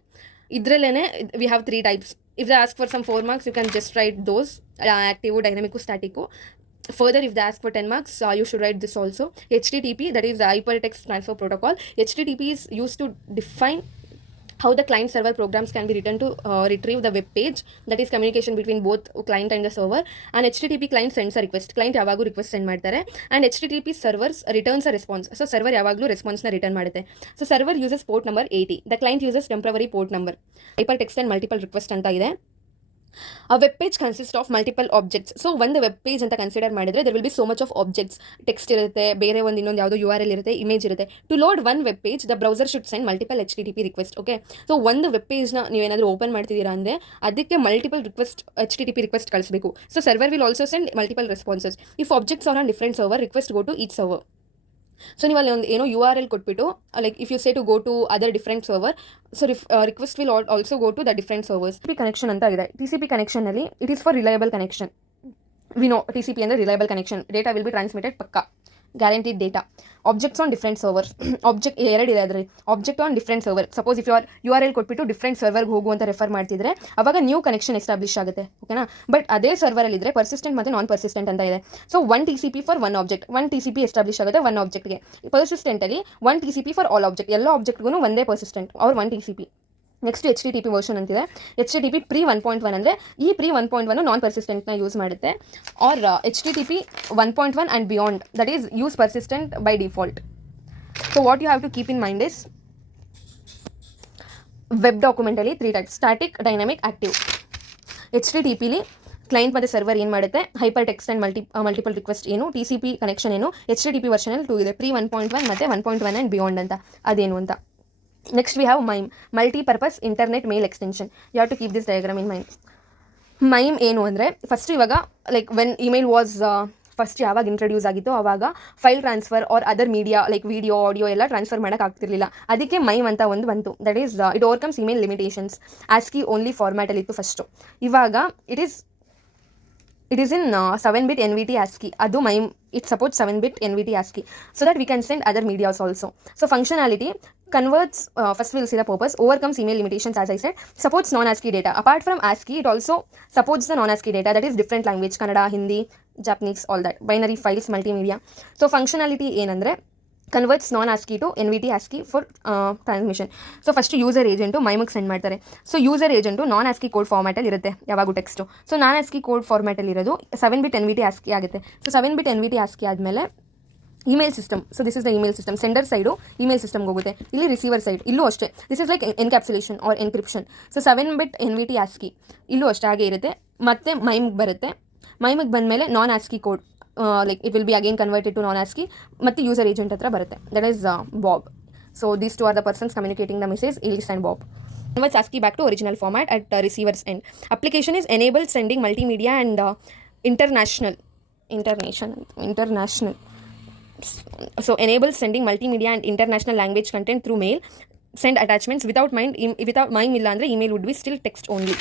ಇದರಲ್ಲೇ we have 3 types. If they ask for some 4 marks, you can just write those, active, dynamic, static. Further, if they ask for 10 marks, you should write this also. HTTP, that is Hypertext Transfer Protocol. HTTP is used to define how the client server programs can be written to retrieve the web page, that is communication between both client and the server. And HTTP client sends a request, client yavagu request send ಮಾಡ್ತಾರೆ, and HTTP servers returns a response. So server ಯಾವಾಗಲೂ response ನ ರಿಟರ್ನ್ ಮಾಡುತ್ತೆ. So server uses port number 80, the client uses temporary port number. Hypertext and multiple request ಅಂತ ಇದೆ. A web page consists of multiple objects. So ಒಂದು ವೆಬ್ ಪೇಜ್ ಅಂತ ಕನ್ಸಿಡರ್ ಮಾಡಿದರೆ there will be so much of objects. Text ಇರುತ್ತೆ, ಬೇರೆ ಒಂದು ಇನ್ನೊಂದು ಯಾವುದೋ URL ಇರುತ್ತೆ, ಇಮೇಜ್ ಇರುತ್ತೆ. To load one web page the browser should send multiple HTTP request. Okay, so ಒಂದು ವೆಬ್ ಪೇಜ್ನ ನೀವೇನಾದರೂ ಓಪನ್ ಮಾಡ್ತಿದ್ದೀರಾ ಅಂದರೆ ಅದಕ್ಕೆ ಮಲ್ಟಿಪಲ್ HTTP ರಿಕ್ವೆಸ್ಟ್ ಕಳಿಸಬೇಕು. So server will also send multiple responses. If objects are on different server, request go to each server. So ನೀವು ಅಲ್ಲಿ ಒಂದು ಏನೋ URL ಕೊಟ್ಬಿಟ್ಟು, like if you say to go to other different server, so request will also go to the different servers. TCP connection ಅಂತ ಇದೆ. TCP ಕನೆಕ್ಷನಲ್ಲಿ it is for reliable connection. We know TCP ಅಂದರೆ reliable connection. Data will be transmitted ಪಕ್ಕಾ, guaranteed data. Objects on different servers, object ಎರಡಿದೆ ಅದರಲ್ಲಿ. Object on different server, suppose if you are URL ಕೊಟ್ಬಿಟ್ಟು ಡಿಫ್ರೆಂಟ್ ಸರ್ವರ್ಗೆ ಹೋಗು ಅಂತ ರೆಫರ್ ಮಾಡ್ತಿದ್ರೆ ಅವಾಗ ನ್ಯೂ ಕನೆಕ್ಷನ್ ಎಸ್ಟಾಬ್ಲಿಷ್ ಆಗುತ್ತೆ. ಓಕೆನಾ, ಬಟ್ ಅದೇ ಸರ್ವರಲ್ಲಿ ಇದ್ದರೆ ಪರ್ಸಿಸ್ಟೆಂಟ್ ಮತ್ತು ನಾನ್ ಪರ್ಸಿಸ್ಟೆಂಟ್ ಅಂತ ಇದೆ. So 1 TCP for 1 object, 1 TCP establish ಆಗುತ್ತೆ 1 ಆಬ್ಜೆಕ್ಟ್ಗೆ. ಪರ್ಸಿಸ್ಟೆಂಟಲ್ಲಿ 1 TCP ಫಾರ್ ಆಲ್ ಆಬ್ಜೆಕ್ಟ್, ಎಲ್ಲ ಆಬ್ಜೆಕ್ಟ್ಗೂ ಒಂದೇ ಪರ್ಸಿಸ್ಟೆಂಟ್ ಅವ್ರ 1 TCP. ನೆಕ್ಸ್ಟ್ HTTP ವರ್ಷನ್ ಅಂತಿದೆ. HTTP ಪ್ರೀ 1.1 ಅಂದರೆ ಈ ಪ್ರೀ 1.1 ನಾನ್ ಪರ್ಸಿಸ್ಟೆಂಟ್ನ ಯೂಸ್ ಮಾಡುತ್ತೆ. Or HTTP 1.1 and beyond, that is use persistent by default. So what you have to keep in mind is web ಡಾಕ್ಯುಮೆಂಟಲ್ಲಿ 3 types: ಸ್ಟಾಟಿಕ್, ಡೈನಮಿಕ್, ಆಕ್ಟಿವ್. HTTPಲಿ ಕ್ಲೈಂಟ್ ಮತ್ತು ಸರ್ವರ್ ಏನು ಮಾಡುತ್ತೆ, hyper text and multiple request ಏನು, TCP ಕನೆಕ್ಷನ್ ಏನು. HTTP ವರ್ಷನಲ್ಲಿ 2 ಇದೆ, ಪ್ರೀ 1.1 ಮತ್ತು 1.1 ಆ್ಯಂಡ್ ಬಿಯಾಂಡ್ ಅಂತ. ಅದೇನು ಅಂತ. Next we have MIME, multipurpose internet mail extension. You have to keep this diagram in mind. MIME ಏನು ಅಂದರೆ, ಫಸ್ಟ್ ಇವಾಗ like when email was first ಯಾವಾಗ ಇಂಟ್ರೊಡ್ಯೂಸ್ ಆಗಿತ್ತು ಆವಾಗ file transfer or other media like video audio ಎಲ್ಲ ಟ್ರಾನ್ಸ್ಫರ್ ಮಾಡೋಕ್ಕಾಗ್ತಿರ್ಲಿಲ್ಲ. ಅದಕ್ಕೆ MIME ಅಂತ ಒಂದು ಬಂತು. That is it overcomes email limitations. ASCII only ಫಾರ್ಮ್ಯಾಟಲ್ಲಿತ್ತು ಫಸ್ಟು. ಇವಾಗ it is in 7-bit NVT ASCII. Adu MIME, it supports 7-bit NVT ASCII so that we can send other medias also. So functionality converts, first we'll see the purpose, overcomes email limitations as I said, supports non-ASCII data. Apart from ASCII, it also supports the non-ASCII data, that is different language, Kannada, Hindi, Japanese, all that, binary files, multimedia. So functionality ಏನಂದರೆ converts non ASCII to NVT ASCII for transmission. So first user agent ಮೈಮಿಗೆ ಸೆಂಡ್ ಮಾಡ್ತಾರೆ. So user agent non ASCII code ಫಾರ್ಮ್ಯಾಟಲ್ಲಿ ಇರುತ್ತೆ ಯಾವಾಗೂ text. So non ASCII code ಫಾರ್ಮ್ಯಾಟಲ್ಲಿ ಇರೋದು 7-bit NVT ಆಸ್ಕಿ ಆಗುತ್ತೆ. ಸೊ 7-bit NVT ಆಸ್ಕಿ ಆದಮೇಲೆ email system. So this is the email system. Sender side email ಸಿಸ್ಟಮ್ಗೆ ಹೋಗುತ್ತೆ. ಇಲ್ಲಿ ರಿಸೀವರ್ ಸೈಡ್ ಇಲ್ಲೂ ಅಷ್ಟೇ. This is like encapsulation or encryption. So 7-bit NVT ASCII ಇಲ್ಲೂ ಅಷ್ಟೇ ಹಾಗೆ ಇರುತ್ತೆ. ಮತ್ತು ಮೈಮ್ಗೆ ಬರುತ್ತೆ. ಮೈಮಿಗೆ ಬಂದಮೇಲೆ non ASCII code like it will be again converted to non-ASCII ಮತ್ತು ಯೂಸರ್ ಏಜೆಂಟ್ ಹತ್ರ ಬರುತ್ತೆ. That is Bob. So these two are the persons communicating the message, Alice and Bob. Converts ASCII back to original format at receiver's end. Application is enabled sending multimedia and international. So enables sending multimedia and international language content through mail. Send attachments without MIME illa andre email would be still text only.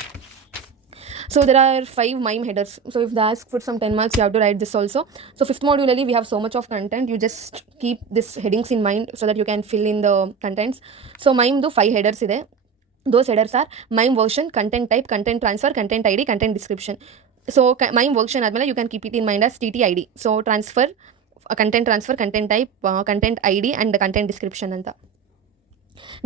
So there are 5 MIME headers. So if they ask for some 10 marks, you have to write this also. So 5th module we have so much of content. You just keep this headings in mind so that you can fill in the contents. So MIME do 5 headers ide. Those headers are MIME version, content type, content transfer, content ID, content description. So MIME version admele you can keep it in mind as TTID. So transfer, content transfer, content type, content ID and the content description anta.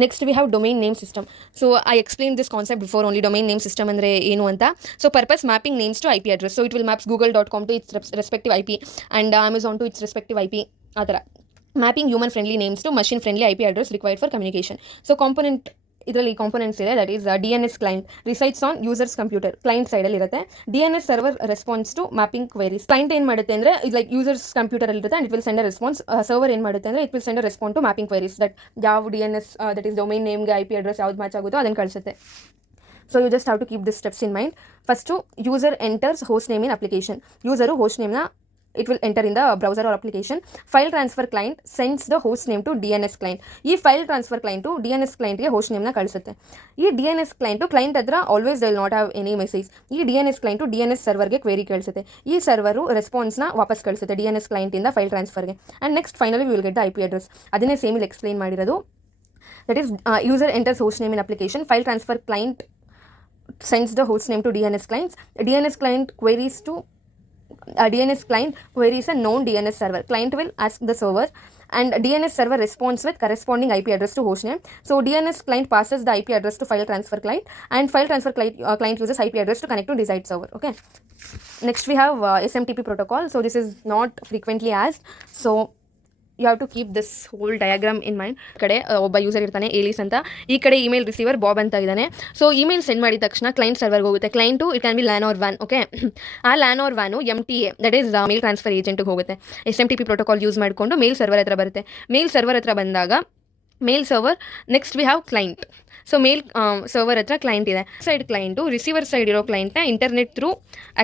Next we have domain name system. So I explained this concept before only. Domain name system andre enu anta. So purpose mapping names to IP address. So it will maps google.com to its respective IP and Amazon to its respective IP. Adara mapping human friendly names to machine friendly IP address required for communication. So component ಇದರಲ್ಲಿ ಕಾಂಪೊನೆಂಟ್ಸ್ ಇದೆ. That is DNS client resides on user's computer. Client ಸೈಡಲ್ಲಿ ಇರುತ್ತೆ. DNS server responds to mapping queries. Client ಏನು ಮಾಡುತ್ತೆ ಅಂದರೆ ಇದು ಲೈಕ್ ಯೂಸರ್ಸ್ ಕಂಪ್ಯೂಟರಲ್ಲಿ ಇರುತ್ತೆ. And it will send a response. Server ಏನು ಮಾಡುತ್ತೆ ಅಂದರೆ it will send a response to mapping queries. That ಯಾವ DNS ದಟ್ ಈಸ್ ಡೊಮೈನ್ ನೇಮ್ಗೆ IP ಅಡ್ರೆಸ್ ಯಾವ್ದು ಮ್ಯಾಚ್ ಆಗುತ್ತೋ ಅದನ್ನು ಕಳಿಸುತ್ತೆ. So you just have to keep this steps in mind. First user enters host name in application. User host ನೇಮ್ನ it will enter in the browser or application. File transfer client sends the host name to DNS client. ಈ ಫೈಲ್ ಟ್ರಾನ್ಸ್ಫರ್ ಕ್ಲೈಂಟು DNS ಕ್ಲೈಂಟ್ಗೆ ಹೋಸ್ಟ್ ನೇಮ್ನ ಕಳಿಸುತ್ತೆ. ಈ DNS ಕ್ಲೈಂಟು ಕ್ಲೈಂಟ್ ಹತ್ರ always they will not have any message. ಈ DNS ಕ್ಲೈಂಟು DNS ಸರ್ವರ್ಗೆ ಕ್ವೆರಿ ಕಳಿಸುತ್ತೆ. ಈ ಸರ್ವರು ರೆಸ್ಪಾನ್ಸ್ನ ವಾಪಸ್ ಕಳಿಸುತ್ತೆ DNS ಕ್ಲೈಂಟಿಂದ ಫೈಲ್ ಟ್ರಾನ್ಸ್ಫರ್ಗೆ. And next finally we will get the IP address. ಅದನ್ನೇ ಸೇಮ್ ಇಲ್ಲಿ ಎಕ್ಸ್ಪ್ಲೈನ್ ಮಾಡಿರೋದು. That is user enters host name in application. File transfer client sends the host name to DNS clients. DNS client queries to DNS client queries a known DNS server. Client will ask the server and DNS server responds with corresponding IP address to host name. So DNS client passes the IP address to file transfer client and file transfer client uses IP address to connect to desired server. Okay. Next we have SMTP protocol. So this is not frequently asked. So you have to keep this whole diagram in mind. ಕಡೆ ಒಬ್ಬ ಯೂಸರ್ ಇರ್ತಾನೆ ಏಲಿಸ್ ಅಂತ. ಈ ಕಡೆ ಇಮೇಲ್ ರಿಸೀವರ್ ಬಾಬ್ ಅಂತ ಇದ್ದಾನೆ. ಸೊ ಇಮೇಲ್ ಸೆಂಡ್ ಮಾಡಿದ ತಕ್ಷಣ ಕ್ಲೈಂಟ್ ಸರ್ವರ್ಗೆ ಹೋಗುತ್ತೆ. Client it can be LAN or WAN. Okay. ಆ LAN or WAN MTA that is mail transfer ಏಜೆಂಟ್ಗೆ ಹೋಗುತ್ತೆ. SMTP ಪ್ರೋಟೋಕಾಲ್ ಯೂಸ್ ಮಾಡಿಕೊಂಡು ಮೇಲ್ ಸರ್ವರ್ ಹತ್ರ ಬರುತ್ತೆ. ಮೇಲ್ ಸರ್ವರ್ ಹತ್ರ ಬಂದಾಗ mail server next we have client. So mail server ಹತ್ರ ಕ್ಲೈಂಟ್ ಇದೆ. ಸೈಡ್ ಕ್ಲೈಂಟು ರಿಸೀವರ್ ಸೈಡ್ ಇರೋ ಕ್ಲೈಂಟ್ನ ಇಂಟರ್ನೆಟ್ ಥ್ರೂ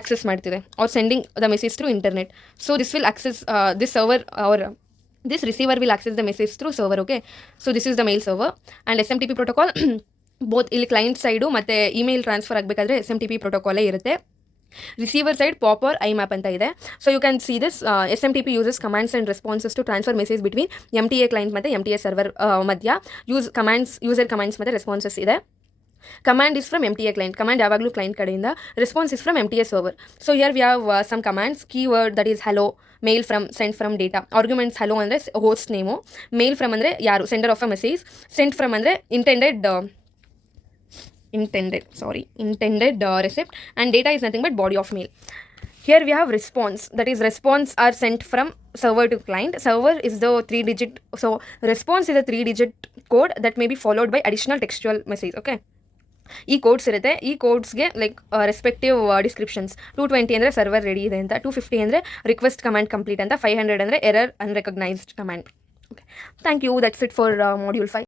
ಆಕ್ಸೆಸ್ ಮಾಡ್ತಿದೆ or sending the message through internet. So this will access this server or this receiver will access the message through server. Okay, so this is the mail server and SMTP protocol both ಇಲ್ಲಿ ಕ್ಲೈಂಟ್ ಸೈಡು ಮತ್ತು ಇಮೇಲ್ ಟ್ರಾನ್ಸ್ಫರ್ ಆಗಬೇಕಾದ್ರೆ SMTP ಪ್ರೋಟೋಕಾಲೇ ಇರುತ್ತೆ. Receiver side pop or IMAP ಅಂತ ಇದೆ. So you can see this SMTP uses commands and responses to transfer message between MTA client ಮತ್ತು MTA ಸರ್ವರ್ ಮಧ್ಯ ಯೂಸರ್ ಕಮಾಂಡ್ಸ್ ಮತ್ತು ರೆಸ್ಪಾನ್ಸಸ್ ಇದೆ. Command is from MTA client. Command ಯಾವಾಗಲೂ ಕ್ಲೈಂಟ್ ಕಡೆಯಿಂದ. Response is from MTA server. So here we have some commands. Keyword that is hello, mail from, send from data. Arguments hello ಅಂದರೆ ಹೋಸ್ಟ್ ನೇಮು, ಮೇಲ್ ಫ್ರಮ್ ಅಂದರೆ ಯಾರು sender of a message, send from ಅಂದರೆ intended receipt and data is nothing but body of mail. Here we have response, that is response are sent from server to client. Server is the 3-digit, so response is a 3-digit code that may be followed by additional textual message. Okay, ಈ ಕೋಡ್ಸ್ ಇರುತ್ತೆ. ಈ ಕೋಡ್ಸ್ಗೆ ಲೈಕ್ ರೆಸ್ಪೆಕ್ಟಿವ್ ಡಿಸ್ಕ್ರಿಪ್ಷನ್ಸ್. 220 ಅಂದರೆ ಸರ್ವರ್ ರೆಡಿ ಇದೆ ಅಂತ, 250 ಅಂದರೆ ರಿಕ್ವೆಸ್ಟ್ ಕಮಾಂಡ್ ಕಂಪ್ಲೀಟ್ ಅಂತ, 500 ಅಂದರೆ error unrecognised command. Okay, thank you. That's it for module 5.